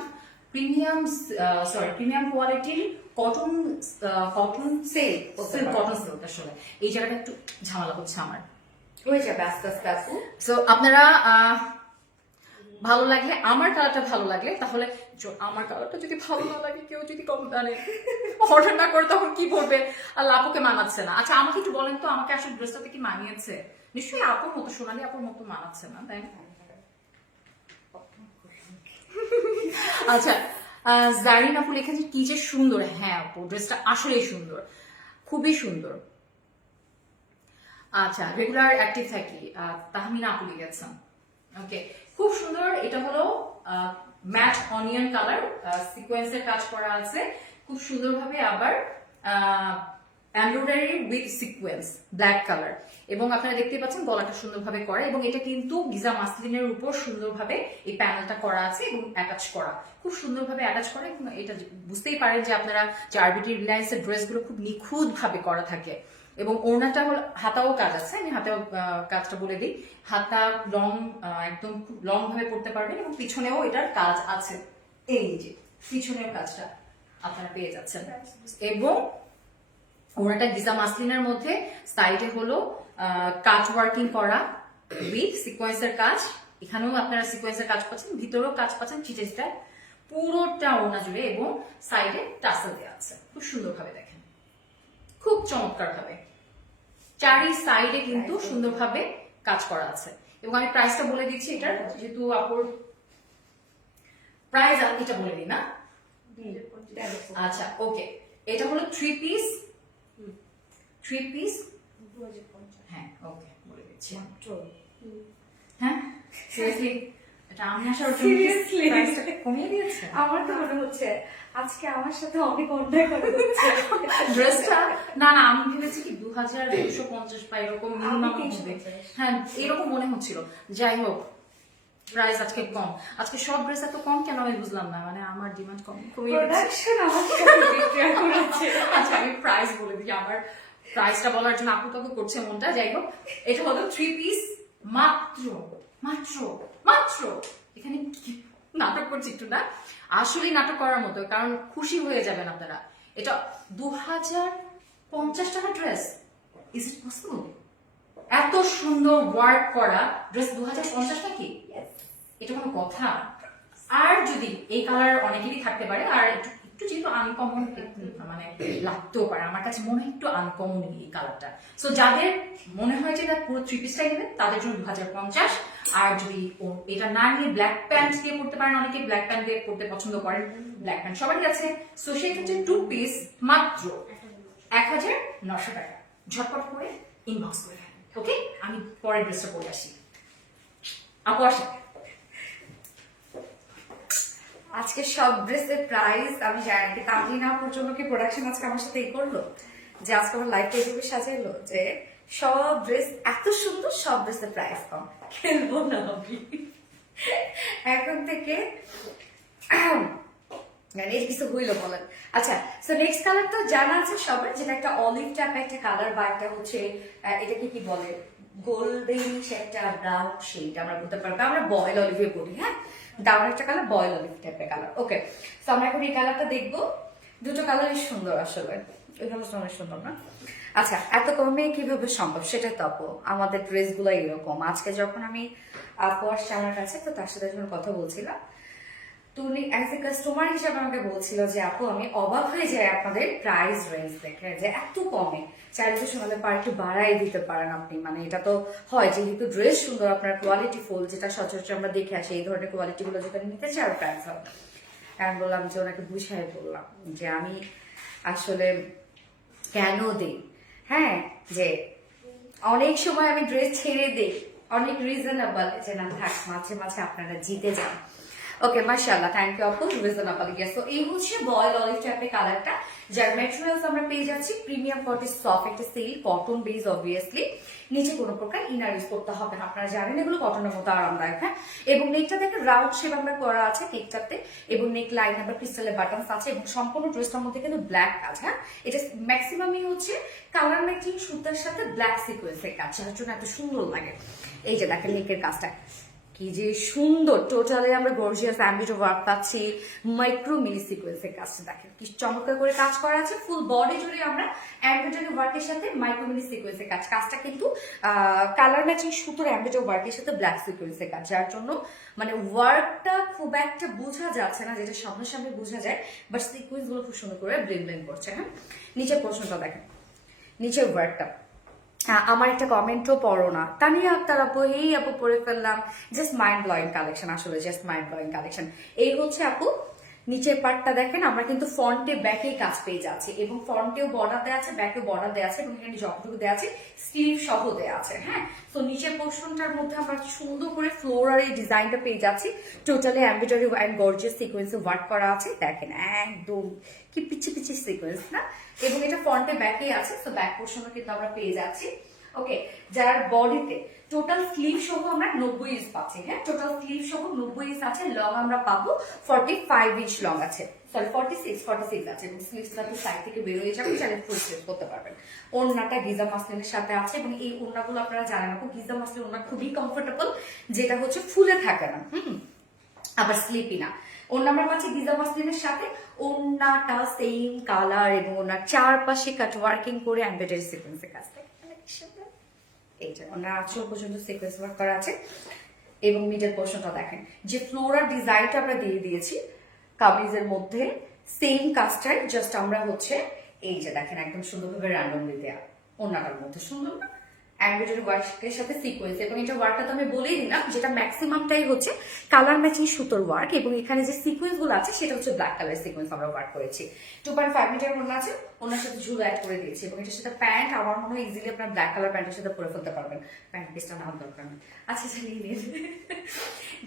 কোয়ালিটির কটন সিল্ক কটন সিল্ক। আসলে এই জায়গাটা একটু ঝামেলা হচ্ছে আমার, হয়ে যাবে আস্তে আস্তে আপু। সো আপনারা ভালো লাগলে, আমার কালারটা ভালো লাগলে, তাহলে আমার কালারটা যদি ভালো না লাগে, কেউ যদি কম মানে অর্ডার না করে তখন কি বলবে, আর আপুকে মানাচ্ছে না। আচ্ছা আমাকে একটু বলেন তো, আমাকে আসলে ড্রেসটাতে কি মানিয়েছে? নিশ্চয়ই আপুর মতো, সোনালি আপুর মতো মানাচ্ছে না, তাই না? আচ্ছা জারিন আপু লিখেছে কি যে সুন্দর। হ্যাঁ আপু, ড্রেসটা আসলেই সুন্দর, খুবই সুন্দর। আচ্ছা রেগুলার অ্যাক্টিভ থাকি, তাহমিনা আপু লিখেছেন। ওকে, খুব সুন্দর। এটা হলো ম্যাট অনিয়ন কালার, সিকোয়েন্সের কাজ করা আছে খুব সুন্দরভাবে, আবার embroidery with sequence black colour. এবং আপনারা দেখতে পাচ্ছেন গলাটা সুন্দরভাবে করা, এবং এটা কিন্তু গিজা মাসলিনের উপর সুন্দরভাবে এই প্যানেলটা করা আছে এবং অ্যাটাচ করা, খুব সুন্দরভাবে অ্যাটাচ করা। এবং এটা বুঝতেই পারেন যে আপনারা যে আরবিটি রিলায়েন্সের ড্রেসগুলো খুব নিখুঁত ভাবে করা থাকে। এবং ওড়নাটা হলো, হাতাও কাজ আছে, আমি হাতাও কাজটা বলে দিই। হাতা লং, একদম খুব লং ভাবে পড়তে পারবেন, এবং পিছনেও এটার কাজ আছে, এই যে পিছনেও কাজটা আপনারা পেয়ে যাচ্ছেন। এবং ওড়নাটা গিজা মাসলিনের মধ্যে সাইডে হলো কাট ওয়ার্কিং করা উইথ সিকোয়েন্সের কাজ। এখানেও আপনারা সিকোয়েন্সের কাজ পাচ্ছেন, ভিতরেও কাজ পাচ্ছেন চিটেজটা পুরোটা ওড়না জুড়ে, এবং সাইডে টাসেল দেওয়া আছে খুব সুন্দরভাবে, দেখেন খুব চমৎকার ভাবে চারি সাইডে কিন্তু সুন্দরভাবে কাজ করা আছে। এবং আমি প্রাইসটা বলে দিচ্ছি এটার, যেহেতু আপুর প্রাইস এটা বলে দিই না। আচ্ছা ওকে, এটা হলো 3 পিস। হ্যাঁ ওকে, বলে দিচ্ছি। হ্যাঁ সিরিয়াসলি, এটা আমি আসার জন্য প্রাইসটা কমিয়ে দিয়েছে। আমার তো মনে হচ্ছে আজকে আমার সাথে অনেক অন্যায় করে হচ্ছে। ড্রেসটা না আমি ভেবেছি কি 2250 বা এরকম মিনিমাম হবে। হ্যাঁ এরকম মনে হচ্ছিল। যাই হোক, প্রাইস আজকে কম। আজকে সব ড্রেস এত কম কেন আমি বুঝলাম না, মানে আমার ডিমান্ড কমিয়ে দিচ্ছে। প্রোডাকশন আমার সাথে বিক্রিয়া করেছে। আচ্ছা আমি প্রাইস বলে দিই, আমার প্রাইসটা বলার জন্য আপু কাকু করছে মনটা। যাই হোক, এটা হলো 3 পিস, মাত্র মাত্র মাত্র, এখানে নাটক করছি একটু না, আসলে নাটক করার মতো, কারণ খুশি হয়ে যাবেন আপনারা। এটা 2050 টাকা ড্রেস, ইজ ইট পসিবল? এত সুন্দর ওয়ার্ক করা ড্রেস 2050 নাকি? এটা কোনো কথা? আর যদি এই কালার অনেকেরই থাকতে পারে, আর একটু যেহেতু আনকমন মানে লাগতেও পারে, আমার কাছে মনে হয় একটু আনকমন এই কালারটা। সো যাদের মনে হয় যে এটা পুরো 3 পিসটাই নেবেন তাদের জন্য 2050। আর যদি এটা না নিয়ে ব্ল্যাক প্যান্ট দিয়ে পড়তে পারেন, অনেকে ব্ল্যাক প্যান্ট দিয়ে পড়তে পছন্দ করেন, ব্ল্যাক প্যান্ট সবারই আছে, সো সেই ক্ষেত্রে 2 পিস মাত্র 1900 টাকা। ঝটপট করে ইনবক্স করে রাখেন। ওকে, আমি পরের ড্রেসটা পরে আসি। আপু আসে। আজকে সব ড্রেসের প্রাইস আমি জানি কি, তামলিনা পর্যন্ত কি প্রোডাকশন আজকে আমার সাথে এই করলো যে আজকে আমার লাইফটা এইভাবে সাজাইলো যে সব ড্রেস এত সুন্দর, সব ড্রেসের প্রাইস কম। খেলবো না আমি এখন থেকে, মানে এর কিছু হইলো বলেন। আচ্ছা, সো নেক্সট কালার তো জানা আছে সবার, যেটা একটা অলিভ টাইপ একটা কালার, বা একটা হচ্ছে এটাকে কি বলে, গোল্ডেন একটা ব্রাউন শেড আমরা বলতে পারবো, আমরা বয়েল অলিভে বলি। হ্যাঁ, দারুণ একটা কালার, বয়েল অলিভ টাইপের কালার। ওকে, তো আমরা এখন এই কালারটা দেখবো। দুটো কালারই সুন্দর আসলে, এই কালারটা অনেক সুন্দর না? আচ্ছা, এত কমে কিভাবে সম্ভব সেটা তো আপু, আমাদের ড্রেসগুলো এরকম। আজকে যখন আমি আপু আসছে আমার কাছে, তো তার সাথে যখন কথা বলছিলাম, তো উনি অ্যাজ এ কাস্টমার হিসাবে আমাকে বলছিল যে আপু আমি অবাক হয়ে যাই আপনাদের প্রাইস রেঞ্জ দেখে, যে এত কমে, চাইলে তো শোনালে পার একটু বাড়াই দিতে পারেন আপনি। মানে এটা তো হয় যেহেতু ড্রেস সুন্দর, আপনার কোয়ালিটি ফুল, যেটা সচরাচর আমরা দেখে আসি, এই ধরনের কোয়ালিটি গুলো যেখানে নিতে চাই আর প্রাইস হবে। আমি বললাম যে ওনাকে বুঝাই বললাম যে আমি আসলে কেন দিই, হ্যাঁ, যে অনেক সময় আমি ড্রেস ছেড়ে দিই, অনেক রিজনেবল, যে না থাক, মাঝে মাঝে আপনারা জিতে যান। ওকে মাশাআল্লাহ, থ্যাংক ইউ আপু, রিজনেবল। ইয়েস, তো এই হচ্ছে বয়েল অলিভ টাইপের কালারটা, যার ম্যাটেরিয়ালস আমরা পেয়ে যাচ্ছি প্রিমিয়াম কোয়ালিটি সফট একটা সিল্ক কটন বেস। অবভিয়াসলি নিচে কোনো প্রকার ইনার ইউজ করতে হবে না, আপনারা জানেন এগুলো কটনের মতো আরামদায়ক। হ্যাঁ, এবং নেকটা দেখেন রাউন্ড শেপ আমরা করা আছে নেকটাতে, এবং নেক লাইন আবার ক্রিস্টালের বাটনস আছে, এবং সম্পূর্ণ ড্রেসটার মধ্যে কিন্তু ব্ল্যাক কাজ। হ্যাঁ, এটা ম্যাক্সিমামই হচ্ছে কালার ম্যাচিং সুতার সাথে ব্ল্যাক সিকোয়েন্সের কাজ, যার জন্য এত সুন্দর লাগে। এই যে দেখেন নেকের কাজটা কি যে সুন্দর, টোটালি আমরা গর্জিয়াস অ্যাম্বিট ওয়ার্ক পাচ্ছি, মাইক্রো মিনি সিকোয়েন্সের কাজটা দেখেন কি চমৎকার করে কাজ করা আছে। ফুল বডি জুড়ে আমরা এমব্রয়ডারি ওয়ার্কের সাথে মাইক্রো মিনি সিকোয়েন্সের কাজ, কাজটা কিন্তু কালার ম্যাচিং সুতোর এমব্রয়ডারি ওয়ার্কের সাথে ব্ল্যাক সিকোয়েন্সের কাজ, যার জন্য মানে ওয়ার্কটা খুব একটা বোঝা যাচ্ছে না, যেটা সামনে বোঝা যায়, বাট সিকোয়েন্স গুলো খুব সুন্দর করে ব্লেন্ড করছে। হ্যাঁ, নিচের পোর্শনটা দেখেন, নিচের ওয়ার্কটা আমার একটা কমেন্টও পড়ো না, তানিয়া আক্তার আপু, এই আপু পড়ে ফেললাম, জাস্ট মাইন্ড ব্লোয়িং কালেকশন, আসলে জাস্ট মাইন্ড ব্লোয়িং কালেকশন। এই হচ্ছে আপু নিচের পার্টটা দেখেন, আমরা কিন্তু ফ্রন্টে ব্যাকে কাজ পেয়ে যাচ্ছি, এবং ফ্রন্টেও বর্ডার দেওয়া আছে, ব্যাকেও বর্ডার দেওয়া আছে, এবং এখানে যতটুকু দেওয়া আছে স্লিভ সহ দেওয়া আছে। হ্যাঁ, তো নিচের পোর্শনটার মধ্যে আমরা সুন্দর করে ফ্লোরাল এই ডিজাইনটা পেয়ে যাচ্ছি, টোটালি এমব্রয়ডারি অ্যান্ড গর্জিয়াস সিকোয়েন্সে ওয়ার্ক করা আছে। দেখেন একদম কি পিচ্ছি পিচ্ছি সিকোয়েন্স না, এবং এটা ফ্রন্টে ব্যাকেই আছে, তো ব্যাক পোর্শনও কিন্তু আমরা পেয়ে যাচ্ছি। ওকে, যার বডিতে টোটাল স্লিভ সহ আমরা 90 ইঞ্চ পাচ্ছি। হ্যাঁ, টোটাল স্লিভ সহ 90 ইঞ্চ আছে, লং আমরা পাবো 45 ইঞ্চ লং আছে, সরি 46 আছে, এবং স্লিভসটা তো সাইড থেকে বের হয়ে যাবে, চাইলে ফুল স্লিভ করতে পারবেন। ওড়নাটা গিজা মাসলিনের সাথে আছে, এবং এই ওড়নাগুলো আপনারা জানেন আপু, গিজা মাসলিন ওড়না খুবই কমফোর্টেবল, যেটা হচ্ছে ফুলে থাকে না, আবার স্লিপি না। ওড়না আমরা পাচ্ছি গিজা মাসলিনের সাথে, ওড়নাটা সেম কালার, এবং ওনার চারপাশে কাট ওয়ার্কিং করে এমব্রয়ডারি সিকোয়েন্সের কাজ থাকে। এইটা ওনার আঁচল পর্যন্ত সিকোয়েন্স ওয়ার্ক করা আছে, এবং মিডল পোর্শনটা দেখেন, যে ফ্লোরাল ডিজাইনটা আমরা দিয়ে দিয়েছি কামিজের মধ্যে, সেম কাজটাই জাস্ট আমরা হচ্ছে এই যে দেখেন একদম সুন্দরভাবে র্যান্ডমলি দেয়া ওনাটার মধ্যে, সুন্দর না এমব্রয়ডারি ওয়ার্কের সাথে সিকোয়েন্স। এবং এটা ওয়ার্কটা তো আমি বলেই দিলাম, যেটা ম্যাক্সিমামটাই হচ্ছে কালার ম্যাচিং সুতোর ওয়ার্ক, এবং এখানে যে সিকোয়েন্স গুলো আছে সেটা হচ্ছে ব্ল্যাক কালার সিকোয়েন্স আমরা ওয়ার্ক করেছি। 2.5 মিটার ওড়না আছে, ওনার সাথে ঝুল অ্যাড করে দিয়েছি, এবং এটার সাথে প্যান্ট আমার মনে হয় ইজিলি আপনার ব্ল্যাক কালার প্যান্টের সাথে পরে ফেলতে পারবেন, প্যান্ট পিসটা নেওয়ার দরকার নেই। আচ্ছা নিয়ে নিন।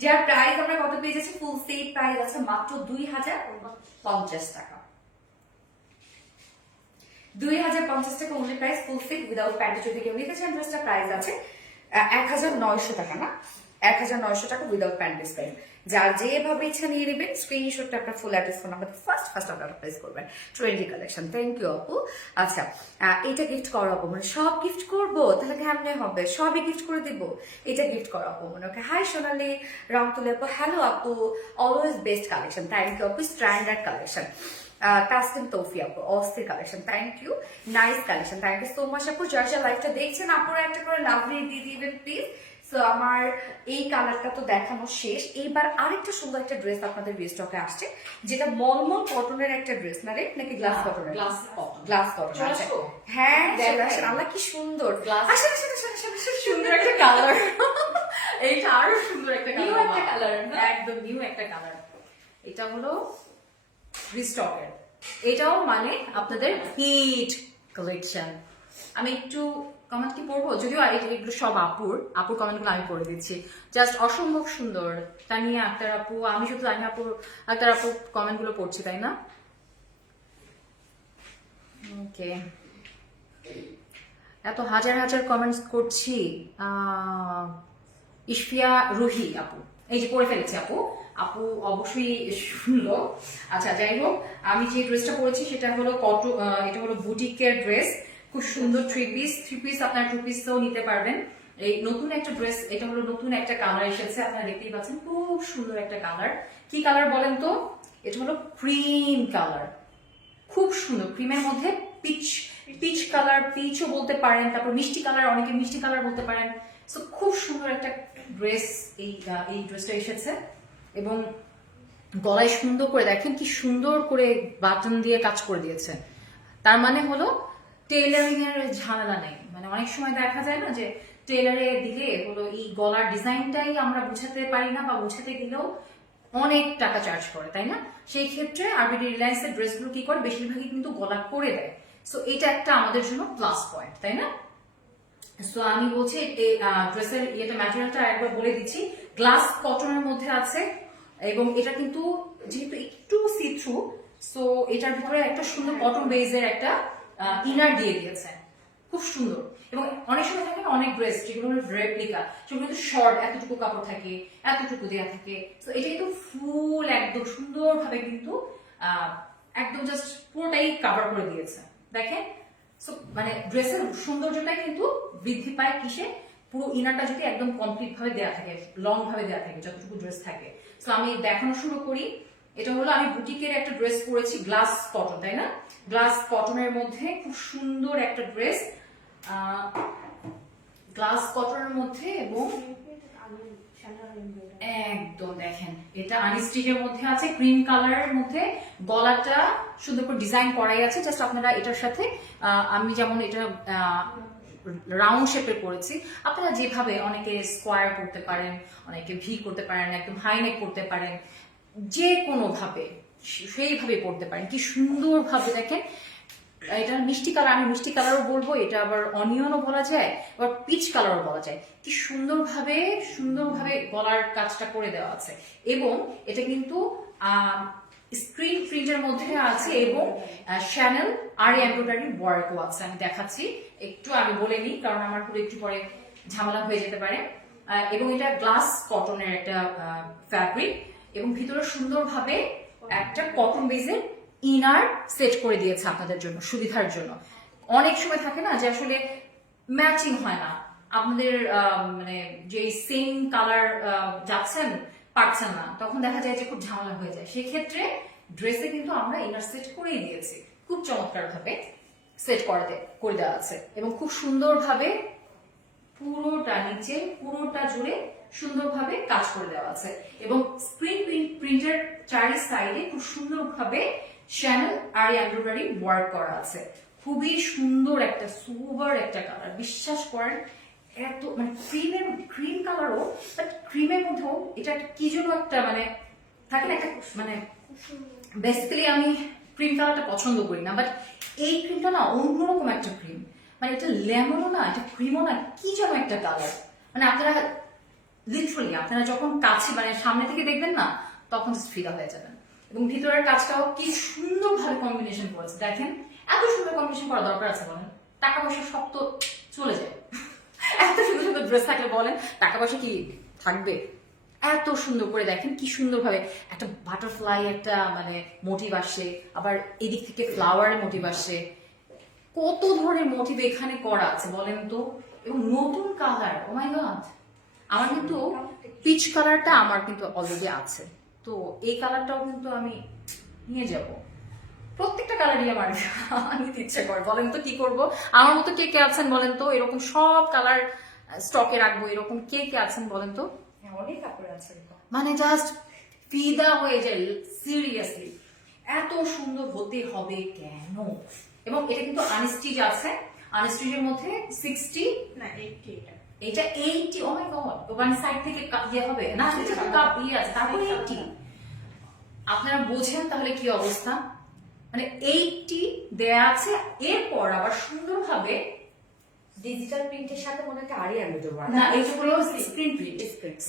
যার প্রাইস আমরা কত পেয়ে যাচ্ছি, ফুল সেট প্রাইস আছে মাত্র 2050 টাকা। 2050 টাকা only price, full set without pant. যদি কেউ নিতে চান ড্রেসটা প্রাইস আছে 1900 টাকা, না 1900 টাকা উইদাউট প্যান্ট প্রাইস। যার যেভাবে ইচ্ছা নিয়ে নেবেন, স্ক্রিনশটটা আপনার full address phone number first আপনারা প্লেস করবেন। ট্রেন্ডি কালেকশন, থ্যাংক ইউ আপু। আচ্ছা, এটা গিফট করাবো মানে সব গিফট করবো, তাহলে কেমনে হবে, সবই গিফট করে দিব, এটা গিফট করাবো মানে। ওকে, হাই সোনালি, রংতুলি আপু, হ্যালো আপু, always best collection, thank you আপু, স্ট্যান্ডার্ড কালেকশন। তাসলিম তৌফি আপু, অস্থির collection, thank you, nice collection, thank you so much আপু। যারা যারা লাইভটা দেখছেন আপনারা একটা করে লাভলি দিয়ে দিবেন প্লিজ। সো আমার এই কালারটা তো দেখানো শেষ, এইবার আরেকটা সুন্দর একটা ড্রেস আপনাদের রিস্টকে আসছে, যেটা মলমল কটনের একটা ড্রেস, না রে নাকি গ্লাস কটনের? গ্লাস কটন আছে। হ্যাঁ, আল্লাহ কি সুন্দর, সুন্দর একটা কালার, এইটা আরো সুন্দর একটা কালার, একদম নিউ একটা কালার। এটা হলো রিস্টকের, এটাও মানে আপনাদের হিট কালেকশন। আমি একটু কমেন্ট কি পড়বো, যদিও এগুলো সব আপুর কমেন্টগুলো আমি পড়ে দিচ্ছি। জাস্ট অসম্ভব সুন্দর। তানিয়া আক্তার আপু, আমি শুধু তানিয়া আক্তার আপুর কমেন্টগুলো পড়ছি, তাই না? ওকে, এত হাজার হাজার কমেন্টস করছি। ইশফিয়া রুহি আপু, এই যে পড়ে ফেলেছি আপু অবশ্যই শুনলো। আচ্ছা, যাই হোক, আমি যে ড্রেসটা পরেছি সেটা হলো এটা হলো বুটিকের ড্রেস, খুব সুন্দর থ্রি পিস আপনার 2 পিসও নিতে পারবেন। এই নতুন একটা ড্রেস, এটা হলো নতুন একটা কালার এসেছে, আপনারা দেখতেই পাচ্ছেন, খুব সুন্দর একটা কালার। কি কালার বলেন তো? এটা হলো ক্রিম কালার, খুব সুন্দর, ক্রিমের মধ্যে পিচ কালার, পিচও বলতে পারেন, তারপর মিষ্টি কালার, অনেকে মিষ্টি কালার বলতে পারেন। সো খুব সুন্দর একটা ড্রেস এই ড্রেসটা এসেছে, এবং গলায় সুন্দর করে দেখেন কি সুন্দর করে বাটন দিয়ে কাজ করে দিয়েছে। তার মানে হলো টেইলারিং এর ঝামেলা নেই। মানে অনেক সময় দেখা যায় না যে টেইলারে দিলে হলো এই গলার ডিজাইনটাই আমরা বুঝাতে পারি না, বা বুঝাতে গেলেও অনেক টাকা চার্জ করে, তাই না? সেই ক্ষেত্রে আরবিডি রিলায়েন্সের ড্রেসগুলো কি করে, বেশিরভাগই কিন্তু গলা করে দেয়। সো এটা একটা আমাদের জন্য প্লাস পয়েন্ট, তাই না? সো আমি বলছি এই ড্রেসের ম্যাটেরিয়ালটা একবার বলে দিচ্ছি, গ্লাস কটনের মধ্যে আছে, এবং এটা কিন্তু যেহেতু একটু সি থ্রু, সো এটার ভিতরে একটা সুন্দর কটন বেজের একটা ইনার দিয়ে দিয়েছে, খুব সুন্দর। এবং অনেক সময় থাকে না অনেক ড্রেস যেগুলো রেপ্লিকা, সেগুলো কিন্তু শর্ট, এতটুকু কাপড় থাকে, এতটুকু দেওয়া থাকে। তো এটা কিন্তু ফুল একদম সুন্দরভাবে কিন্তু একদম জাস্ট পুরোটাই কাভার করে দিয়েছে, দেখেন। সো মানে ড্রেসের সৌন্দর্যটা কিন্তু বৃদ্ধি পায় কিসে, পুরো ইনারটা যদি একদম কমপ্লিট ভাবে দেওয়া থাকে, লং ভাবে দেওয়া থাকে, যতটুকু ড্রেস থাকে। সো আমি দেখানো শুরু করি। এটা হলো আমি বুটিকের একটা ড্রেস পরেছি, গ্লাস কটন, তাই না? গ্লাস কটনের মধ্যে খুব সুন্দর একটা ড্রেস, গ্লাস কটনের মধ্যে, এবং একদম দেখেন এটা আনস্টিচের মধ্যে আছে, ক্রিম কালারের মধ্যে। গলাটা সুন্দর করে ডিজাইন করাই আছে, জাস্ট আপনারা এটার সাথে আমি যেমন এটা রাউন্ড শেপের করেছি, আপনারা যেভাবে অনেকে স্কোয়ার করতে পারেন, অনেকে ভি করতে পারেন, একদম হাই নেক করতে পারেন, যে কোনো ভাবে সেইভাবে করতে পারেন। কি সুন্দরভাবে দেখেন, এটা মিষ্টি কালার, আমি মিষ্টি কালারও বলবো, এটা আবার অনিয়নও বলা যায়, আবার পিচ কালারও বলা যায়। কি সুন্দরভাবে সুন্দরভাবে গলার কাজটা করে দেওয়া আছে। এবং এটা কিন্তু স্ক্রিন প্রিন্টের মধ্যে আছে, এবং শ্যানেল আর এমব্রয়ডারি ওয়ার্কও আছে। আমি দেখাচ্ছি একটু, আমি বলে নিই কারণ আমার পুরো একটু পরে ঝামেলা হয়ে যেতে পারে। এবং এটা গ্লাস কটনের একটা ফ্যাব্রিক, এবং ভিতরে সুন্দরভাবে একটা কটন বেজের ইনার সেট করে দিয়েছে আপনাদের জন্য, সুবিধার জন্য। অনেক সময় থাকে না যে আসলে ম্যাচিং হয় না, আপনাদের মানে যে সেম কালার যাচ্ছেন পারছেন না, তখন দেখা যায় যে খুব ঝামেলা হয়ে যায়। সেক্ষেত্রে ড্রেসে কিন্তু আমরা ইনার সেট করেই দিয়েছি, খুব চমৎকার ভাবে সেট করে দেওয়া আছে, এবং খুব সুন্দরভাবে পুরোটা নিচে পুরোটা জুড়ে সুন্দরভাবে কাজ করে দেওয়া আছে। এবং স্ক্রিন প্রিন্টের চারি সাইডে খুব সুন্দরভাবে শ্যানেল আর এমব্রয়ডারি ওয়ার্ক করা আছে। খুবই সুন্দর একটা সুপার একটা কালার, বিশ্বাস করেন। এত মানে ক্রিম কালারও, বাট ক্রিমের মধ্যেও এটা একটা কি যেন একটা মানে থাকে না একটা, মানে বেসিক্যালি আমি ক্রিম কালারটা পছন্দ করি না, বাট এই ক্রিমটা না অন্যরকম একটা ক্রিম। মানে এটা লেমনও না, এটা ক্রিমও না, কি যেন একটা কালার। মানে আপনারা লিটারালি আপনারা যখন কাছে মানে সামনে থেকে দেখবেন না, তখন ফিদা হয়ে যাবেন। এবং ভিতরের কাজটাও কি সুন্দরভাবে কম্বিনেশন করেছে, দেখেন। এত সুন্দর কম্বিনেশন করা দরকার আছে বলেন? টাকা পয়সা সব তো চলে যায়, এত সুন্দর সুন্দর ড্রেস থাকলে বলেন টাকা পয়সা কি থাকবে? এত সুন্দর করে দেখেন, কি সুন্দর ভাবে একটা বাটারফ্লাই একটা মানে মোটিভ আসছে, আবার এদিক থেকে ফ্লাওয়ারের মোটিভ আসছে, কত ধরনের মোটিভ এখানে করা আছে বলেন তো। এবং নতুন কালার, ও মাই গড। আমার কিন্তু পিচ কালারটা আমার কিন্তু অলরেডি আছে, তো এই কালারটাও কিন্তু আমি নিয়ে যাব। প্রত্যেকটা কালারই আমার নিতে ইচ্ছে করে, বলেন তো কি করব। আমার মতো কে কে আছেন বলেন তো, এরকম সব কালার স্টকে রাখবো, এরকম কে কে আছেন বলেন তো? অনেক কাপড় আছে, মানে জাস্ট ফিদা হয়ে যায়, সিরিয়াসলি। এত সুন্দর হতে হবে কেন? এবং এটা কিন্তু আনস্টিচ আছে, আনস্টিচের মধ্যে 60 না 80, এটা 80। ও মাই গড, ওয়ান সাইড থেকে ইয়ে হবে না, এটা তো কাপ ইয়ে আছে, তারপরে 80। আপনারা বোঝেন তাহলে কি অবস্থা। মানে 80 দেয়া আছে, এরপর আবার সুন্দরভাবে ডিজিটাল প্রিন্টের সাথে মনে একটা আরি আমি দেবো না, এইগুলো স্ক্রিন প্রিন্ট,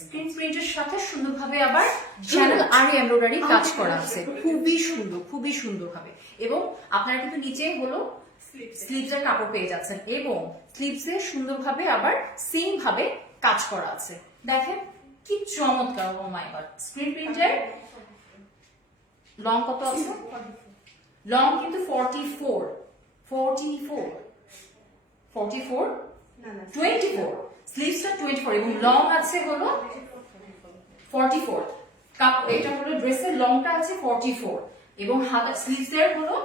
স্ক্রিন প্রিন্টের সাথে সুন্দরভাবে আবার শ্যানেল আর এমব্রয়ডারি কাজ করা আছে, খুবই সুন্দর, খুবই সুন্দর ভাবে। এবং আপনারা কিন্তু নিচে হলো স্লিভসের কাপড় পেয়ে যাচ্ছেন, এবং স্লিভসে সুন্দরভাবে আবার সেম ভাবে কাজ করা আছে, দেখেন কি চমৎকার। ও মাই গড, স্ক্রিন প্রিন্টের লং কত আছে? লং কিন্তু 44, 24, স্লিভসটা 24, এবং লং আছে হলো 44। কাপ এটা হলো ড্রেসের লংটা আছে 44, এবং হাতের স্লিভসের হলো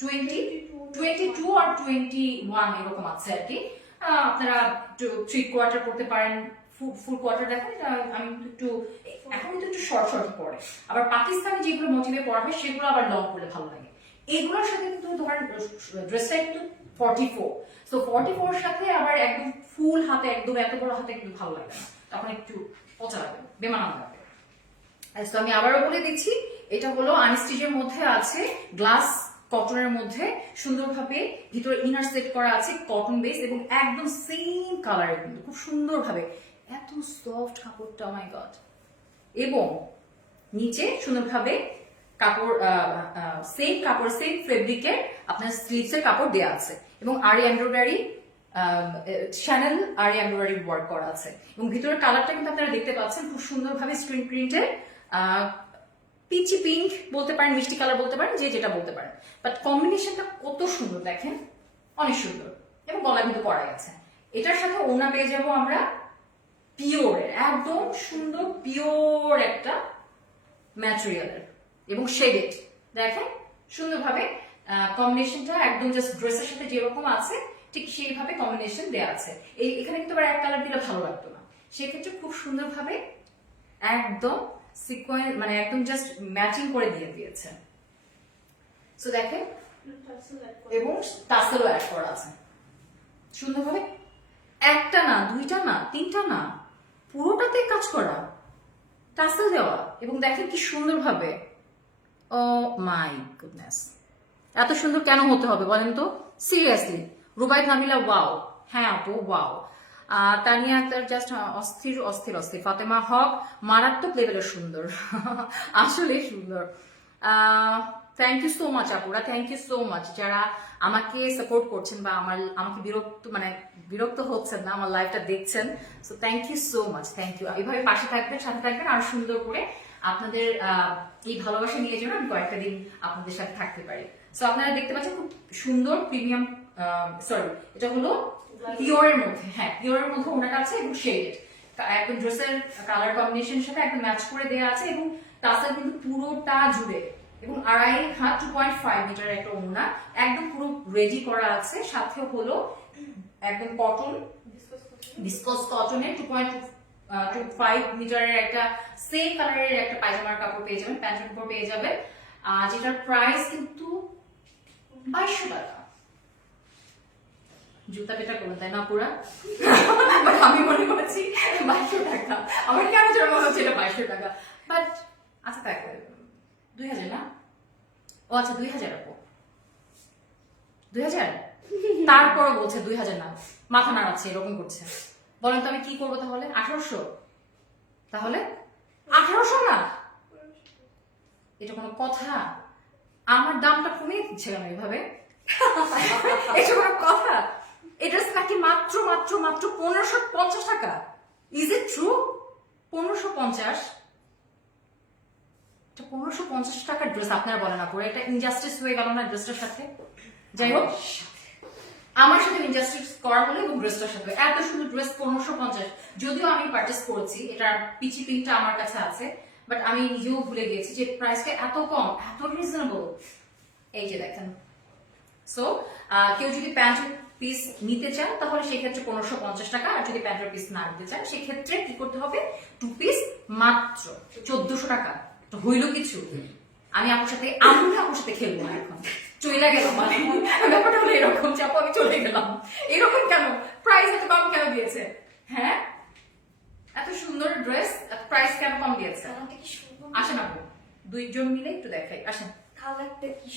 22 আর 21 এরকম আছে আর কি। আপনারা একটু 3/4 করতে পারেন, ফুল কোয়ার্টার। দেখেন আমি একটু এখন কিন্তু একটু শর্ট শর্ট পরে, আবার পাকিস্তানি যেগুলো মোটিভে পরা হয় সেগুলো আবার লং করলে ভালো লাগে। এগুলোর সাথে কিন্তু ধরেন ড্রেসটা একটু 44, তো 44 সাথে আবার একদম ফুল হাতে, একদম এত বড় হাতে কিন্তু ভালো লাগে না, তখন একটু পচা লাগবে, বেমানান লাগবে। তো আমি আবারও বলে দিচ্ছি, এটা হলো আনস্টিচের মধ্যে আছে, গ্লাস কটনের মধ্যে সুন্দরভাবে ভিতরে ইনার সেট করা আছে, কটন বেস, এবং একদম সেম কালারের, কিন্তু খুব সুন্দরভাবে, এত সফট কাপড়টা, ও মাই গড। এবং নিচে সুন্দরভাবে কাপড় সেম কাপড় সেম ফেব্রিকের আপনার স্লিভস এর কাপড় দেওয়া আছে এবং আরি এমব্রয়ডারি শ্যানেল আরি এমব্রয়ডারি ওয়ার্ক করা আছে এবং ভিতরের কালারটা কিন্তু আপনারা দেখতে পাচ্ছেন খুব সুন্দরভাবে স্ক্রিন প্রিন্টের পিচি পিঙ্ক বলতে পারেন, মিষ্টি কালার বলতে পারেন, যে যেটা বলতে পারেন, বাট কম্বিনেশনটা কত সুন্দর দেখেন, অনেক সুন্দর এবং গলা কিন্তু পরা গেছে। এটার সাথে ওড়না পেয়ে যাবো আমরা পিওরের, একদম সুন্দর পিওর একটা ম্যাটেরিয়ালের এবং শেডেড। দেখেন সুন্দরভাবে কম্বিনেশনটা একদম জাস্ট ড্রেসের সাথে যেরকম আছে ঠিক সেইভাবে কম্বিনেশন দেওয়া আছে। এখানে কিন্তু আবার এক কালার দিলে ভালো লাগতো না, সেক্ষেত্রে খুব সুন্দরভাবে একদম সিকোয়েন্স মানে একদম জাস্ট ম্যাচিং করে দিয়ে দিয়েছে। সো দেখেন এবং টাসেলও অ্যাড করা আছে সুন্দরভাবে, একটা না, দুইটা না, তিনটা না, পুরোটাতে কাজ করা, টাসেল দেওয়া এবং দেখেন কি সুন্দরভাবে। ও মাই গুডনেস, এত সুন্দর কেন হতে হবে বলেন তো? সিরিয়াসলি রুবাইদ নামিলা ওয়াও, হ্যাঁ আপু ওয়াও। তানিয়া আক্তার জাস্ট অস্থির অস্থির অস্থির। ফাতেমা হক মারাত্মক লেভেলের সুন্দর, আসলে সুন্দর। থ্যাংক ইউ সো মাচ আপুরা, থ্যাংক ইউ সো মাচ যারা আমাকে সাপোর্ট করছেন বা আমাকে বিরক্ত হচ্ছেন না, আমার লাইভটা দেখছেন। So thank you so much, thank you. এইভাবে পাশে থাকবেন, সাথে থাকবেন, আর সুন্দর করে আপনাদের এই ভালোবাসা নিয়ে যেন আমি কয়েকটা দিন আপনাদের সাথে থাকতে পারি। সো আপনারা দেখতে পাচ্ছেন খুব সুন্দর প্রিমিয়াম, সরি এটা হলো পিওরের মধ্যে, হ্যাঁ পিওরের মধ্যে ওনাটা আছে এবং শেডেড একদম ড্রেসের কালার কম্বিনেশনের সাথে একদম ম্যাচ করে দেওয়া আছে এবং টাসেল কিন্তু পুরোটা জুড়ে এবং 2.5 হাত 2.5 মিটারের একটা ওড়না একদম পুরো রেডি করা আছে। সাথে হলো একদম কটন, ভিসকস কটনের 2.5 মিটারের একটা সেম কালারের একটা পায়জামার কাপড় পেয়ে যাবেন, প্যান্টের উপর পেয়ে যাবেন, যেটার প্রাইস কিন্তু 2200 টাকা। জুতা পেটা করুন তাই না পুরা, বাট আমি মনে করছি 2200 টাকা। আমার কেন যেন মনে হচ্ছে এটা 2200 টাকা, বাট আচ্ছা তাই 2000 না, ও আচ্ছা 2000 আপু, 2000 তারপরও বলছে 2000 না, মাথা নাড়াচ্ছে এরকম করছে। বলেন তো আমি কি করবো তাহলে? 1800, তাহলে 1800 না, এটা কোনো কথা? আমার দামটা কমিয়ে দিচ্ছিলাম এইভাবে, এটা কোনো কথা? এটা নাকি মাত্র মাত্র মাত্র 1550 টাকা। Is it true? 1550, 1550 টাকার ড্রেস আপনারা বলেন না পরে, এটা ইনজাস্টিস হয়ে গেল না ড্রেসটার সাথে? যাই হোক, আমার সাথে ইনজাস্টিস করা হলো এবং ড্রেসটার সাথে। এত সুন্দর ড্রেস 1550, যদিও আমি পারচেস করেছি, এটার পিচি পিনটা আমার কাছে আছে, বাট আমি নিজেও ভুলে গিয়েছি যে প্রাইসটা এত কম, এত রিজনেবল। এই যে দেখেন। সো কেউ যদি প্যান্টের পিস নিতে চান তাহলে সেক্ষেত্রে 1550 টাকা, আর যদি প্যান্টের পিস না নিতে চান সেক্ষেত্রে কি করতে হবে? 2 পিস মাত্র 1400 টাকা। তো হইলো কিছু? আমি আপুর সাথে খেলবো না এখন, চলে গেলাম, মানে ব্যাপারটা হলো এরকম যে আপু আমি চলে গেলাম, এরকম কেন? প্রাইস এত কম কেন দিয়েছে? হ্যাঁ এত সুন্দর ড্রেস প্রাইস কেন কম দিয়েছে? আসেন আপু দুইজন মিলে একটু দেখাই, আসেন। কালারটা কি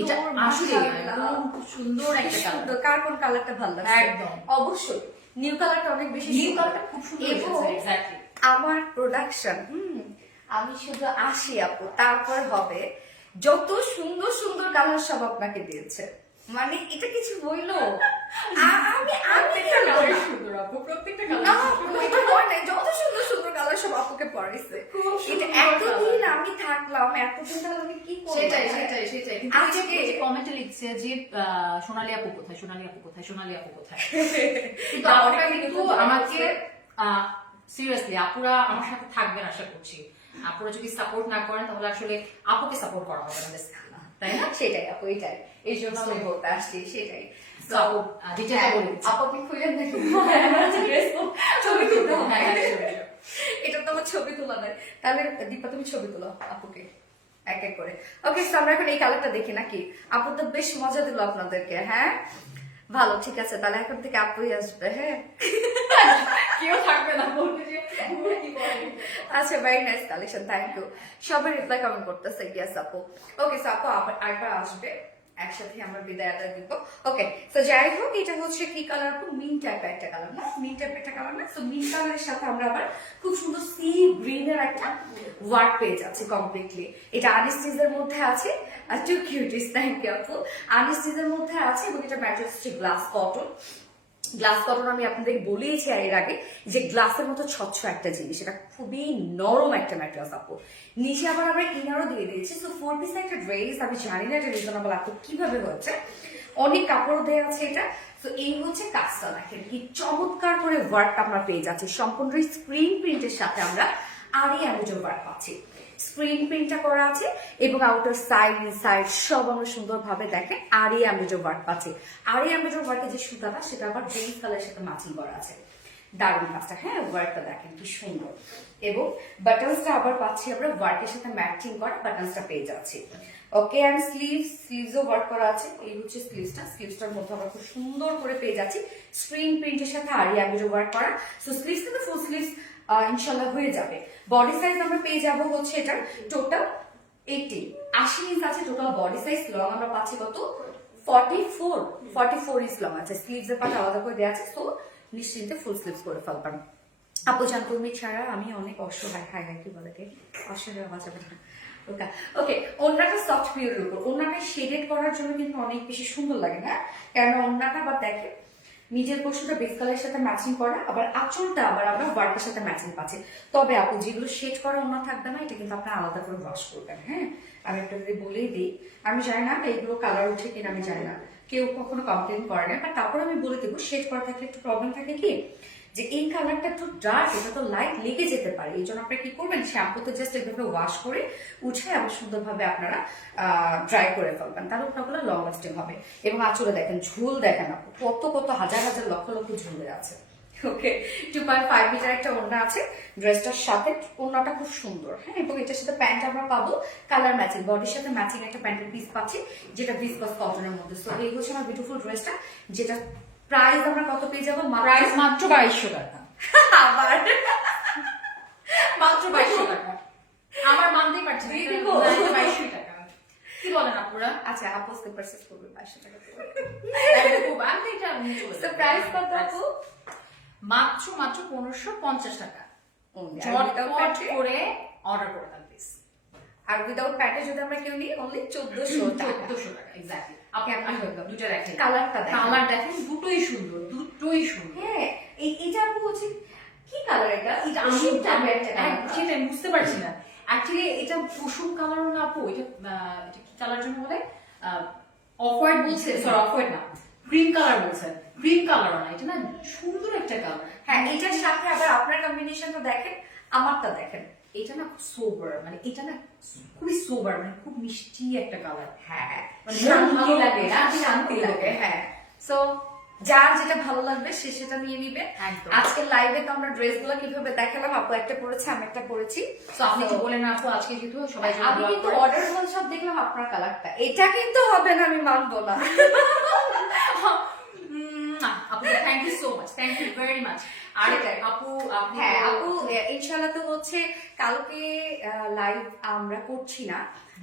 এটা সুন্দর, আসলে মাশাআল্লাহ। খুব সুন্দর একটা সুন্দর। কালার, কার কোন কালারটা ভালো লাগছে? একদম অবশ্যই নিউ কালারটা অনেক বেশি নিউ সুন্দর। কালারটা খুব সুন্দর এবং এসেছে, এক্স্যাক্টলি। আমার প্রোডাকশন আমি শুধু আসি আপু, তারপর হবে। যত সুন্দর সুন্দর কালার সব আপনাকে দিয়েছে, মানে এটা কিছু বইলো আমি খেলবো না। সুন্দর আপু, প্রত্যেকটা না, কালার এটা হয় নাই। যত সুন্দর সুন্দর কালার সব আপুকে পড়াইছে। এটা এতদিন আমি থাকলাম, এতদিন তাহলে আমি কি করবো? সেটাই সেটাই সেটাই। কিন্তু আজকে কমেন্টে লিখছে যে সোনালী আপু কোথায়, সোনালী আপু কোথায়, সোনালী আপু কোথায়। কিন্তু না, আপুরা অনেকে কিন্তু কিন্তু আমাকে সিরিয়াসলি আপুরা আমার সাথে থাকবেন আশা করছি। আপুরা যদি সাপোর্ট না করেন তাহলে আসলে আপুকে সাপোর্ট করা হবে না, তাই না? সেটাই আপু, এটাই এই জন্য আমি বলতে আসছি, সেটাই। তো আপু ডিটেইলটা বলে দিচ্ছি। আপু আপনি খুঁজে দেখুন, ছবি তুলতে হবে। হ্যাঁ, হ্যাঁ, sure, sure. এটা তো আমার ছবি তোলা নাই। তাহলে দীপা তুমি ছবি তোলো আপুকে এক এক করে। ওকে, আমরা এখন এই কালারটা দেখি নাকি? আপু তো বেশ মজা দিল আপনাদেরকে। হ্যাঁ ভালো, ঠিক আছে, তাহলে এখন থেকে আপুই আসবে। হ্যাঁ কেউ থাকবে না, বলবে যে কি করে। আচ্ছা, very nice collection, thank you. সবাই রিপ্লাই কমেন্ট করতেছে ইয়েস আপু। ওকে, সো আপু আরেকবার আসবে, একসাথে আমরা বিদায়টা দিব। ওকে, তো যাই হোক, এটা হচ্ছে কি কালার? মিন টাইপের একটা কালার না, মিন টাইপের একটা কালার না। সো মিন কালারের সাথে আমরা আবার খুব সুন্দর সি গ্রিনের একটা ওয়ার্ক পেয়ে যাচ্ছি কমপ্লিটলি। এটা আনিস্টিজের মধ্যে আছে, আর টু কিউটিস, থ্যাংক ইউ আপু। আনিস্টিজের মধ্যে আছে এবং এটা ম্যাটেরিয়াল হচ্ছে গ্লাস কটন। গ্লাস কটন আমি আপনাদেরকে বলেইছি এর আগে যে গ্লাসের মতো স্বচ্ছ একটা জিনিস, এটা খুবই নরম একটা ম্যাটেরিয়াল আপু। নিচে আবার আমরা ইনারও দিয়ে দিয়েছি। সো 4 পিস একটা ড্রেস, আমি জানি না এটা রিজনেবল আপু কিভাবে হচ্ছে, অনেক কাপড় দেওয়া আছে এটা। তো এই হচ্ছে কাজটা, দেখেন কি চমৎকার করে ওয়ার্ক আমরা পেয়ে যাচ্ছি। সম্পূর্ণ স্ক্রিন প্রিন্টের সাথে আমরা আরি অ্যামেজন ওয়ার্ক পাচ্ছি। স্ক্রিন প্রিন্টটা করা আছে এবং আউটার সাইড ইনসাইড সব আমরা সুন্দরভাবে দেখেন আরি অ্যামেজন ওয়ার্ক পাচ্ছি। আরি অ্যামেজন ওয়ার্কের যে সুতাটা সেটা আবার গ্রিন কালারের সাথে ম্যাচিং করা আছে। দারুণ কাজটা, হ্যাঁ ওয়ার্কটা দেখেন কি সুন্দর। এবং বাটনসটা আবার পাচ্ছি আমরা ওয়ার্কের সাথে ম্যাচিং করা বাটনসটা পেয়ে যাচ্ছি। ওকে, অ্যান্ড স্লিভসও ওয়ার্ক করা আছে। এই হচ্ছে স্লিভসটার মধ্যে আমরা খুব সুন্দর করে পেয়ে যাচ্ছি স্ক্রিন প্রিন্টের সাথে আরি অ্যামেজন ওয়ার্ক করা। সো স্লিভস কিন্তু ফুল স্লিভস ইনশাল্লাহ হয়ে যাবে। বডি সাইজ আমরা পেয়ে যাবো হচ্ছে এটার টোটাল 80 ইঞ্চ আছে টোটাল বডি সাইজ। লং আমরা পাচ্ছি কত? 44 ইঞ্চ লং আছে। স্লিভস এর পাট আলাদা করে দেওয়া আছে। সো নিশ্চিন্তে ফুল স্লিভস করে ফেলবেন। আপু জান তুমি ছাড়া আমি অনেক অসহায়। হাই হাই কি বলে, অসহায় বাঁচাবে না। ওকে, ওন্নাটা সফট পিওরের উপর, ওন্নাটা শেডেড করার জন্য কিন্তু অনেক বেশি সুন্দর লাগে না? কারণ ওন্নাটা আবার দেখে নিজের পোশাকটা বেস কালারের সাথে ম্যাচিং করা, আবার আঁচলটা আবার আমরা ওয়ার্কের সাথে ম্যাচিং পাচ্ছি। তবে আপু যেগুলো শেড করা ওন্না থাকবে না, এটা কিন্তু আপনার আলাদা করে ওয়াশ করবেন। হ্যাঁ, আমি একটা যদি বলেই দিই, আমি জানি না এইগুলো কালার উঠে কিনা, আমি জানি না, কেউ কখনো কমপ্লেন করে না, বাট তারপর আমি বলে দেবো শেড করা থাকলে একটু প্রবলেম থাকে কি যে এই কালারটা একটু ডার্ক, এটা তো লাইট লেগে যেতে পারে। এই জন্য আপনারা কি করবেন, শ্যাম্পুতে জাস্ট এভাবে ওয়াশ করে উঠে আবার সুন্দরভাবে আপনারা ড্রাই করে ফেলবেন, তাহলে ওগুলো লং লাস্টিং হবে। এবং আঁচলে দেখেন ঝুল, দেখেন আপু কত কত হাজার হাজার লক্ষ লক্ষ ঝুলে আছে। ওকে, 2.5 মিটার একটা ওড়না আছে ড্রেসটার সাথে। ওড়নাটা খুব সুন্দর, হ্যাঁ। এবং এটার সাথে প্যান্ট আমরা পাবো কালার ম্যাচিং, বডির সাথে ম্যাচিং একটা প্যান্টের পিস পাচ্ছি, যেটা ভিসকাস কটনের মধ্যে। সো এই হচ্ছে আমার বিউটিফুল ড্রেসটা, যেটা প্রাইস আমরা কত পেয়ে যাবো? প্রাইস মাত্র 2200 টাকা। আবার মাত্র 2200 টাকা। আমার মানতেই পারছি না, 2200 টাকা। কি বলেন আপুরা? আচ্ছা, আপুকে পারচেজ করবে 2200 টাকা দিয়ে। খুব আমি এটা তো প্রাইস কত আপু? মাত্র 1550 টাকা। Only, ঝটপট করে অর্ডার করে দেন প্লিজ। আর উইদাউট প্যাকেজ যদি আমরা কেউ নিই অনলি 1400 টাকা। 1400 টাকা এক্স্যাক্টলি। আপনি দুটো দেখেন, কালারটা দেখেন, কালার দেখেন, দুটোই সুন্দর, দুটোই সুন্দর। হ্যাঁ, এটা আপু হচ্ছে কি কালার? এটা সেটাই বুঝতে পারছি না অ্যাকচুয়ালি। এটা কুসুম কালার না আপু, এটা কি কালার জন্য বলে? অফ হোয়াইট বলছে, সরি অফ হোয়াইট না, ক্রিম কালার বলছেন। ক্রিম কালার না, এটা না সুন্দর একটা কালার। হ্যাঁ, এটার সাথে আবার আপনার কম্বিনেশনটা দেখেন, আমারটা দেখেন। এটা না খুব সোবার, মানে এটা না খুবই সোবার, মানে খুব মিষ্টি একটা কালার। হ্যাঁ, মানে শান্তি লাগে, শান্তি শান্তি লাগে। হ্যাঁ, সো যার যেটা ভালো লাগবে সে সেটা নিয়ে নিবে। একদম। আজকে লাইভে তো আমরা ড্রেসগুলো কিভাবে দেখালাম, আপু একটা পরেছে, আমি একটা পরেছি। তো আপনি কি বলেন আপু, আজকে যেহেতু সবাই আমি কিন্তু অর্ডার হল সব দেখলাম আপনার কালারটা, এটা কিন্তু হবে না, আমি মানবো না। আপু thank you so much, thank you very much. আর আপু, হ্যাঁ আপু, ইনশাআল্লাহ তো হচ্ছে কালকে লাইভ আমরা করছি না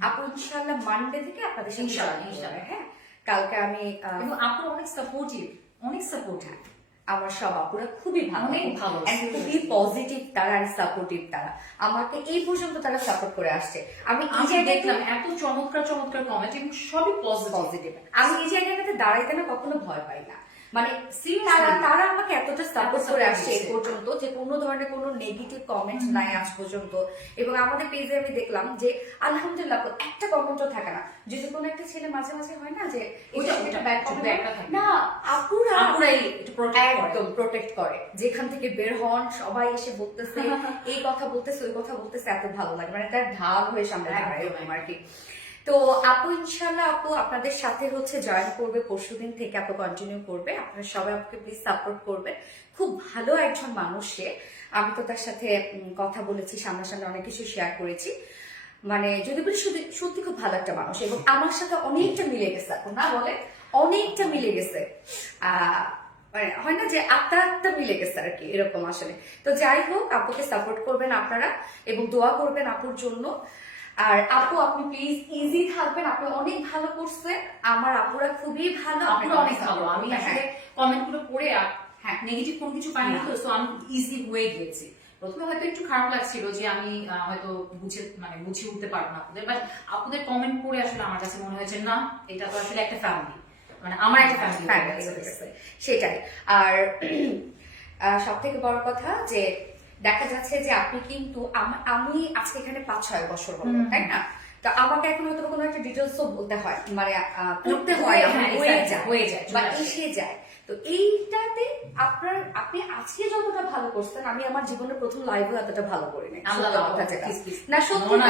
আপু, ইনশাআল্লাহ মানডে থেকে আপনাদের সাথে ইনশাআল্লাহ। হ্যাঁ, কালকে আমি এবং আপু অনেক সাপোর্টিভ, অনেক সাপোর্টিভ। আমার সব আপুরা খুবই ভালো, অনেক ভালো, and খুবই পজিটিভ তারা, আর সাপোর্টিভ তারা, আমাকে এই পর্যন্ত তারা সাপোর্ট করে আসছে। আমি এই জায়গায় দেখলাম এত চমৎকার চমৎকার কমেন্ট এবং সবই পজিটিভ। আমি এই জায়গাটাতে দাঁড়াইতে না কখনো ভয় পাই না, মানে তারা আমাকে এতটা সাপোর্ট করে আসছে এই পর্যন্ত যে কোনো ধরনের কোনো নেগেটিভ কমেন্ট নাই আজ পর্যন্ত। এবং আমাদের পেজে আমি দেখলাম যে আলহামদুলিল্লাহ একটা কমেন্টও থাকে না, যদি কোনো একটা ছেলে মাঝে মাঝে হয় না যে না, আপুরাই একদম প্রোটেক্ট করে, যেখান থেকে বের হন সবাই এসে বলতেছে এই কথা বলতেছে ওই কথা বলতেছে, এত ভালো লাগে, মানে তার ঢাল হয়ে সামনে দাঁড়ায় এরকম আর কি। তো আপু ইনশাল্লাহ আপু আপনাদের সাথে হচ্ছে জয়েন করবে পরশুদিন থেকে, আপু কন্টিনিউ করবে। আপনারা সবাই আপুকে প্লিজ সাপোর্ট করবে, খুব ভালো একজন মানুষ সে। আমি তো তার সাথে কথা বলেছি, সামনাসামনি অনেক কিছু শেয়ার করেছি, মানে যদি বলি সত্যি খুব ভালো একটা মানুষ, এবং আমার সাথে অনেকটা মিলে গেছে আপু, না বলে অনেকটা মিলে গেছে, মানে হয় না যে আত্মা আত্মা মিলে গেছে আর কি, এরকম আসলে। তো যাই হোক, আপুকে সাপোর্ট করবেন আপনারা এবং দোয়া করবেন আপুর জন্য। আর আপু আপনি প্লিজ ইজি থাকবেন, আপনি অনেক ভালো করছেন, আমার আপুরা খুবই ভালো, আপুরা অনেক ভালো। আমি হ্যাঁ। আসলে কমেন্ট গুলো পড়ে হ্যাঁ। নেগেটিভ কোনো কিছু পাইনি না। তো, সো আমি ইজি হয়ে গিয়েছি। প্রথমে হয়তো একটু খারাপ লাগছিল যে আমি হয়তো বুঝে উঠতে পারবো না আপুদের, বাট আপুদের কমেন্ট পড়ে আসলে আমার কাছে মনে হয়েছে না, এটা তো আসলে একটা ফ্যামিলি, মানে আমার একটা ফ্যামিলি। সেটাই। আর সব থেকে বড় কথা যে দেখা যাচ্ছে যে আপনি কিন্তু আমি আজকে এখানে 5-6 বছর হলো, তাই না? তো আমাকে এখন হয়তো কোনো একটা ডিটেলসও বলতে হয়, মানে করতে হয়, হয়ে যায় বা এসে যায়। তো এইটাতে আপনি আজকে যতটা ভালো করছেন, আমি আমার জীবনের প্রথম লাইভে এতটা ভালো করিনি। না সত্যি না,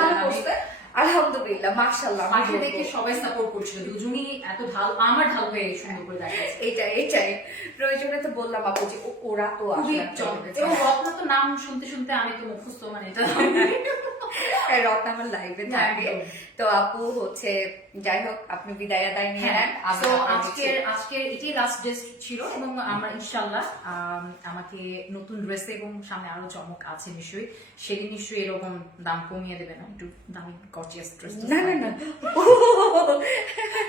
ভালো করছেন আলহামদুলিল্লাহ, মাশাআল্লাহ। মাকে দেখে সবাই সাপোর্ট করছিল, দুজনই এত ঢাল, আমার ঢাল হয়ে সুন্দর করে দেখাচ্ছে। এইটাই প্রয়োজনে তো বললাম আপু যে ওরা তো খুবই আসলে চমৎকার। এবং রত্না তো নাম শুনতে শুনতে আমি তো মুখস্থ, মানে এটা রত্না আমার লাইভে থাকে। তো আপু হচ্ছে যাই হোক, আপনি বিদায় আদায় নিয়ে নেন। তো আজকের এটাই লাস্ট ডে ছিল, এবং আমরা ইনশাআল্লাহ আমাকে নতুন ড্রেসে এবং সামনে আরো চমক আছে নিশ্চয়ই, সেদিন নিশ্চয়ই এরকম দাম কমিয়ে দেবে না, একটু দামি গর্জিয়াস ড্রেস। না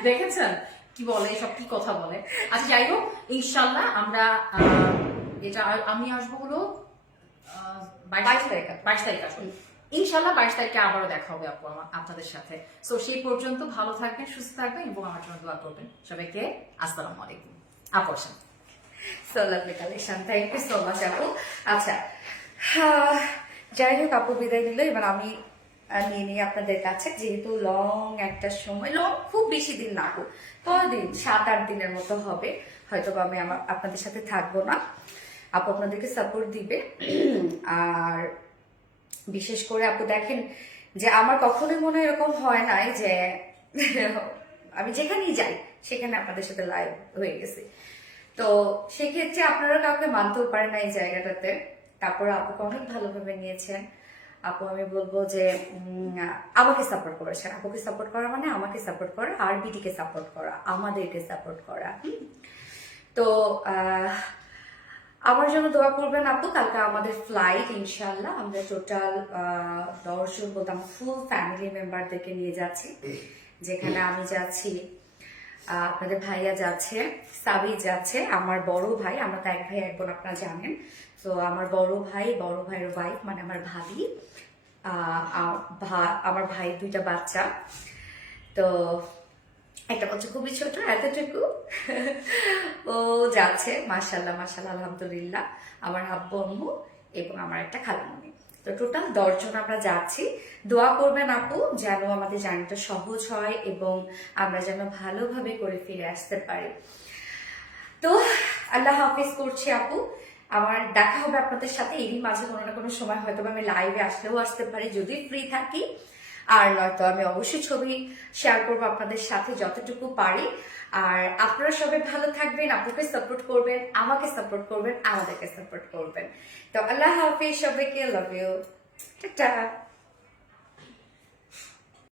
দেখেছেন কি বলে, সব কি কথা বলে। আচ্ছা যাই হোক, ইনশাআল্লাহ আমরা এটা আমি আসবো হলো 22 তারিখ আসবো ইনশাআল্লাহ। 22 তারিখে আবারও দেখা হবে আপু আপনাদের সাথে। সো সেই পর্যন্ত ভালো থাকবেন, সুস্থ থাকবেন এবং আমার জন্য দোয়া করবেন। সবাইকে আসসালামু আলাইকুম। আপু আসেন। So lovely collection, thank you so much আপু। আচ্ছা, যাই হোক আপু বিদায় নিল, এবার আমি নিয়ে নিই আপনাদের কাছে, যেহেতু লং একটা সময়, লং খুব বেশি দিন না আপু, কদিন 7-8 দিনের মতো হবে হয়তো আমি আপনাদের সাথে থাকবো না। আপু আপনাদেরকে সাপোর্ট দিবে। আর বিশেষ করে আপু দেখেন যে আমার কখনোই মনে এরকম হয় নাই যে আমি যেখানেই যাই সেখানে আপনাদের সাথে লাইভ হয়ে গেছে। তো সেক্ষেত্রে আপনারা কাউকে মানতেও পারেন না এই জায়গাটাতে। তারপর আপুকে অনেক ভালোভাবে নিয়েছেন। আপু আমি বলবো যে আমাকে সাপোর্ট করেছেন। আপুকে সাপোর্ট করা মানে আমাকে সাপোর্ট করা, আর বিটিকে সাপোর্ট করা, আমাদেরকে সাপোর্ট করা। তো আমার জন্য দোয়া করবেন আপু। কালকে আমাদের ফ্লাইট, ইনশাল্লাহ আমরা টোটাল 10 জন বলতে আমার ফুল ফ্যামিলি মেম্বারদেরকে নিয়ে যাচ্ছি, যেখানে আমি যাচ্ছি, আপনাদের ভাইয়া যাচ্ছে, সাবি যাচ্ছে, আমার বড় ভাই, আমরা তো এক ভাই এক বোন আপনারা জানেন। তো আমার বড় ভাইয়ের ওয়াইফ মানে আমার ভাবি, আমার ভাই 2টা বাচ্চা। তো একটা বাচ্চা খুবই ছোট, এতটুকু, ও যাচ্ছে। মাশাল্লাহ মাশাল্লাহ আলহামদুলিল্লাহ, আমার আব্বু আম্মু এবং আমার একটা খালামণি। তো টোটাল 10 জন আমরা যাচ্ছি। দোয়া করবেন আপু যেন আমাদের জার্নিটা সহজ হয় এবং আমরা যেন ভালোভাবে করে ফিরে আসতে পারি। তো আল্লাহ হাফিজ করছি আপু। আমার দেখা হবে আপনাদের সাথে এরই মাঝে কোনো না কোনো সময়, হয়তো আমি লাইভে আসলেও আসতে পারি যদি ফ্রি থাকি, আর নয়তো আমি অবশ্যই ছবি শেয়ার করবো আপনাদের সাথে যতটুকু পারি। আর আপনারা সবাই ভালো থাকবেন, আপুকে সাপোর্ট করবেন, আমাকে সাপোর্ট করবেন, আমাদেরকে সাপোর্ট করবেন। তো আল্লাহ হাফিজ সবাইকে, লাভ ইউ, টাটা।